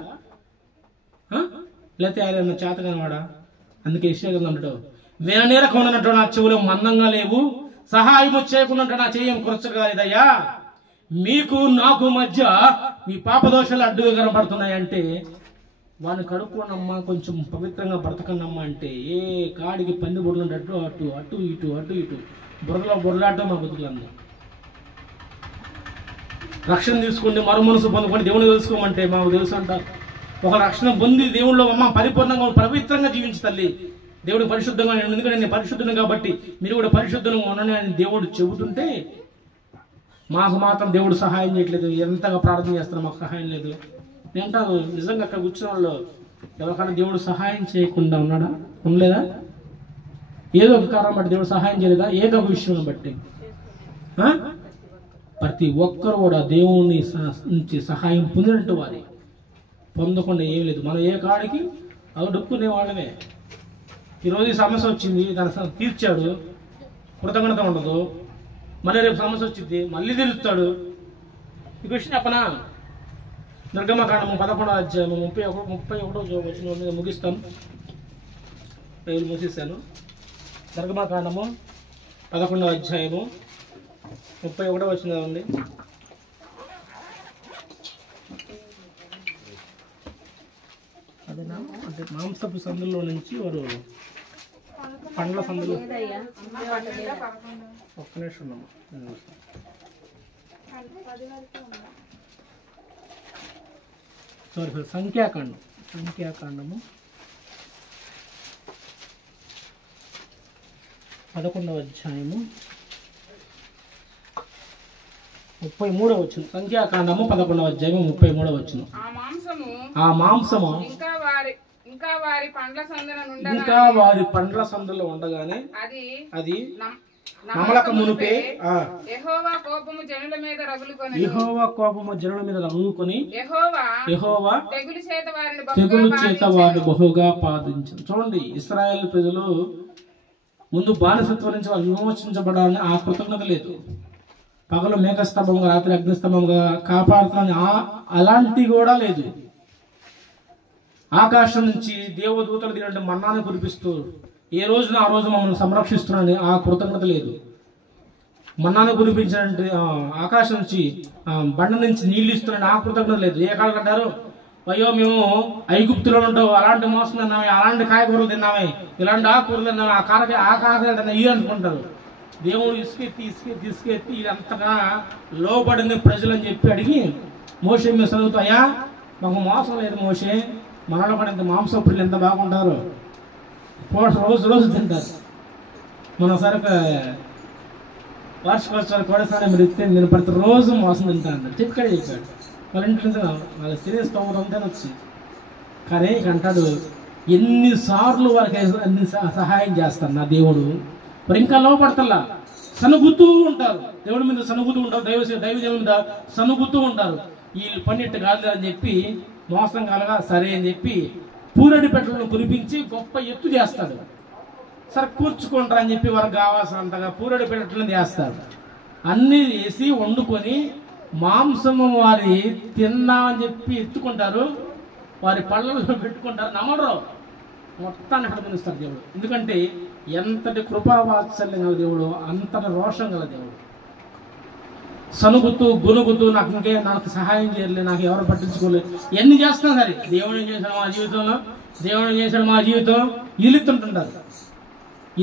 లేకపోతే ఆయన చేతగాని వాడా? అందుకే యెషయా అంటాడు, విననేరకున్నట్టు నా చెవులు మందంగా లేవు, సహాయము చేయకుండా నా చెయ్యం కురచగలేదయ్యా, మీకు నాకు మధ్య మీ పాపదోషాలు అడ్డుగా కనబడుతున్నాయంటే వాడిని కడుక్కోనమ్మా, కొంచెం పవిత్రంగా బ్రతకండమ్మా అంటే ఏ కాడికి పంది బుర్రలంటట్టు అటు అటు ఇటు అటు ఇటు బుర్రలాటం మా బతుకులన్నీ. రక్షణ తీసుకోండి, మరో మనసు పొందుకొని దేవుని తెలుసుకోమంటే మాకు తెలుసు అంటారు. ఒక రక్షణ పొంది దేవుళ్ళు అమ్మ పరిపూర్ణంగా పవిత్రంగా జీవించి తల్లి, దేవుడు పరిశుద్ధంగా, ఎందుకంటే నేను పరిశుద్ధుని కాబట్టి మీరు కూడా పరిశుద్ధంగా ఉండని అని దేవుడు చెబుతుంటే మాకు మాత్రం దేవుడు సహాయం చేయట్లేదు, ఎంతగా ప్రార్థన చేస్తున్నా మాకు సహాయం లేదు అంటారు. నిజంగా అక్కడ కూర్చున్న వాళ్ళు ఎవరికైనా దేవుడు సహాయం చేయకుండా ఉన్నాడా? ఉండలేదా? ఏదో ఒక కారణం బట్టి దేవుడు సహాయం చేయలేదా? ఏదో ఒక విషయం బట్టి. ప్రతి ఒక్కరు కూడా దేవుని నుంచి సహాయం పొందినట్టు వారి పొందకుండా ఏం లేదు. మనం ఏ కాడికి అడుక్కునే వాళ్ళమే. ఈరోజు ఈ సమస్య వచ్చింది, దాని తీర్చాడు, కృతజ్ఞత ఉండదు. మళ్ళీ రేపు సమస్య వచ్చింది, మళ్ళీ తిరుగుతాడు. ఈ క్వశ్చన్ చెప్పనా? నిర్గమకాండము 11వ అధ్యాయము 31వ వచనం ముగిస్తాను. నేను ముగిస్తాను. నిర్గమకాండము 11వ అధ్యాయము 31వ వచనం ఉంది. అదేనా అంటే మాంసపు సందులో నుంచి వారు పండ్ల సందులు. ఒక్క నిమిషం ఉన్నాము. సారీ, సంఖ్యాకాండము 11వ అధ్యాయము 33వ వచనం. సంఖ్యాకాండము 11వ అధ్యాయము 33వ వచనం. ఆ మాంసము ఇంకా వారి పండ్ల సందులో ఉండగానే అది నమలక మునుపే యెహోవా కోపము జనుల మీద రగులుకొని యెహోవా తెగులు చేత వారిని బహుగా బాధించారు. చూడండి, ఇశ్రాయేలు ప్రజలు ముందు బానిసత్వం నుంచి వాళ్ళు విమోచించబడాలని ఆ కృతజ్ఞత లేదు. పగలు మేఘస్తంభంగా రాత్రి అగ్నిస్తంభంగా కాపాడుతానని అలాంటి కూడా లేదు. ఆకాశం నుంచి దేవదూతలు దిగినట్టు మన్నాను కురిపిస్తూ ఏ రోజున ఆ రోజు మమ్మల్ని సంరక్షిస్తున్నాడని ఆ కృతజ్ఞత లేదు. మన్నాను కురిపించినట్టు ఆకాశం నుంచి బండ నుంచి నీళ్లు ఇస్తున్నాడని ఆ కృతజ్ఞత లేదు. ఏ కాలం అంటారు, అయ్యో మేము ఐగుప్తులో ఉంటాం, అలాంటి మోసం తిన్నామే, అలాంటి కాయకూరలు తిన్నామే, ఇలాంటి ఆకుకూరలు తిన్నామే, ఆ కాకరకాయలు తిన్నా ఇవి అనుకుంటారు. దేవుడు తీసుకెత్తి ఇదంతగా లోబడింది ప్రజలు అని చెప్పి అడిగి మోషే మీద చదువుతూ, అయ్యా మాకు మోసం లేదు మోషే, మనలో కూడా ఇంత మాంసపుళ్ళు ఎంత బాగుంటారు, రోజు తింటారు. మనసారి వార్షికోత్సవాలు కోడసారి మీరు ఇస్తే నేను ప్రతిరోజు మోసం తింటాను చెప్పాడు. వాళ్ళ ఇంటి నుంచి వాళ్ళ సీరియస్ తోమదంతా వచ్చింది. కానీ అంటాడు, ఎన్నిసార్లు వాళ్ళకి అన్ని సహాయం చేస్తాను నా దేవుడు. మరి ఇంకా లోపడతల్లా సనుగుతూ ఉంటారు, దేవుడి మీద సనుగుతూ ఉంటారు, దైవ దేవుని మీద సనుగుతూ ఉంటారు. వీళ్ళు పన్నెట్టు కాదు అని చెప్పి మోసం కలగా సరే అని చెప్పి పూరడి పెట్టలను కురిపించి గొప్ప ఎత్తు చేస్తాడు. సరే కూర్చుకుంటారు అని చెప్పి వారికి కావాల్సినంతగా పూరడి పెట్టలను చేస్తారు. అన్నీ వేసి వండుకొని మాంసము వారి తిన్నామని చెప్పి ఎత్తుకుంటారు, వారి పళ్ళల్లో పెట్టుకుంటారు. నమ్మరు, మొత్తాన్ని హడమనిస్తారు దేవుడు. ఎందుకంటే ఎంతటి కృపావాత్సల్యం గల దేవుడు, అంతటి రోషం గల దేవుడు. సనుగుతూ గునుగుతూ నాకు సహాయం చేయలేదు, నాకు ఎవరు పట్టించుకోలేదు, ఎన్ని చేస్తున్నా సరే దేవుడు ఏం చేశాడు మా జీవితంలో, దేవుడు ఏం చేశాడు మా జీవితం ఈలుతుంటుంటారు.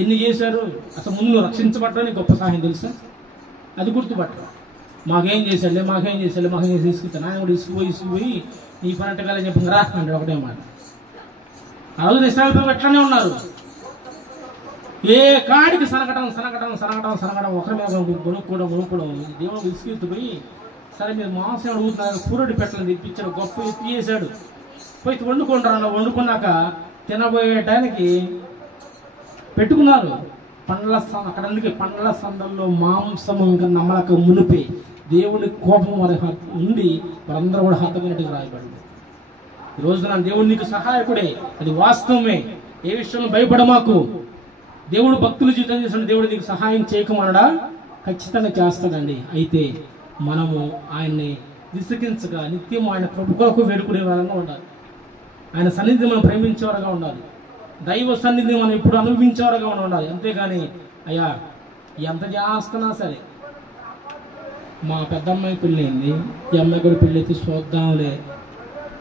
ఎన్ని చేశారు అసలు ముందు రక్షించబట్టని గొప్ప సహాయం తెలుసా? అది గుర్తుపట్టరు. మాకేం చేశాడులే తీసుకుంటాను, ఆయన కూడా ఇసుకుపోయి నీ పనట్టగాలని చెప్పి రా అంటే ఒకటే మాట. ఆ రోజు ఇశ్రాయేలు ఎట్లానే ఉన్నారు. ఏ కాడికి సనగడం ఒకరి మీద కొనుక్కోవడం దేవుడు విసిగెత్తిపోయి, సరే మీరు మాంసం అడుగుతున్నారు, పూరడి పెట్టలను తెప్పించాడు, గొప్ప ఎత్తి చేశాడు, పోయి వండుకుంటారు. వండుకున్నాక తినబోయేటానికి పెట్టుకున్నారు అక్కడ. అందుకే పండ్ల సందల్లో మాంసము ఇంకా నమ్మలక మునిపే దేవుని కోపం వారి ఉండి వారందరూ కూడా హతమైనట్టుగా రాయబడింది. ఈ రోజు నా దేవుడు నీకు సహాయకుడే, అది వాస్తవమే. ఏ విషయంలో భయపడమాకు. దేవుడు భక్తులు జీవితం చేసిన దేవుడు నీకు సహాయం చేయకమనడా? ఖచ్చితంగా చేస్తాడండి. అయితే మనము ఆయన్ని విసిగించగా నిత్యం ఆయన కృపకు వేడుకునే వారంగా ఉండాలి. ఆయన సన్నిధిని మనం ప్రేమించేవారుగా ఉండాలి. దైవ సన్నిధిని మనం ఇప్పుడు అనుభవించేవారుగా ఉండాలి. అంతేగాని అయ్యా ఎంత చేస్తున్నా సరే, మా పెద్దమ్మాయి పెళ్ళి అయింది, ఈ అమ్మాయి కూడా పెళ్ళి అయితే చూద్దాంలే,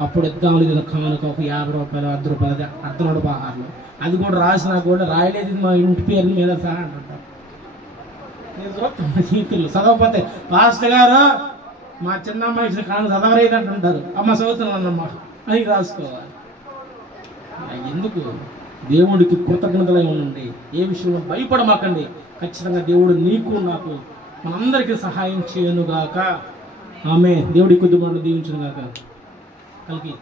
అప్పుడు ఇద్దాంలే కానుక ఒక 50 రూపాయలు 10 రూపాయలు అర్ధనోడు పహార్లు, అది కూడా రాసినా కూడా రాయలేదు మా ఇంటి పేరు మీద సహా అంటారు. నేను చూస్తాను జీవితంలో చదవకపోతే, పాస్టర్ గారు మా చిన్న అమ్మాయి కాను చదవలేదు అంటుంటారు, అమ్మ చదువుతున్నానమ్మా అని రాసుకోవాలి. ఎందుకు? దేవుడికి కృతజ్ఞతలై ఉండండి. ఏ విషయంలో భయపడమాకండి. ఖచ్చితంగా దేవుడు నీకు నాకు మనందరికీ సహాయం చేయనుగాక. ఆమె దేవుడి కొద్ది మాటలు దీవించును గాక. కలిగి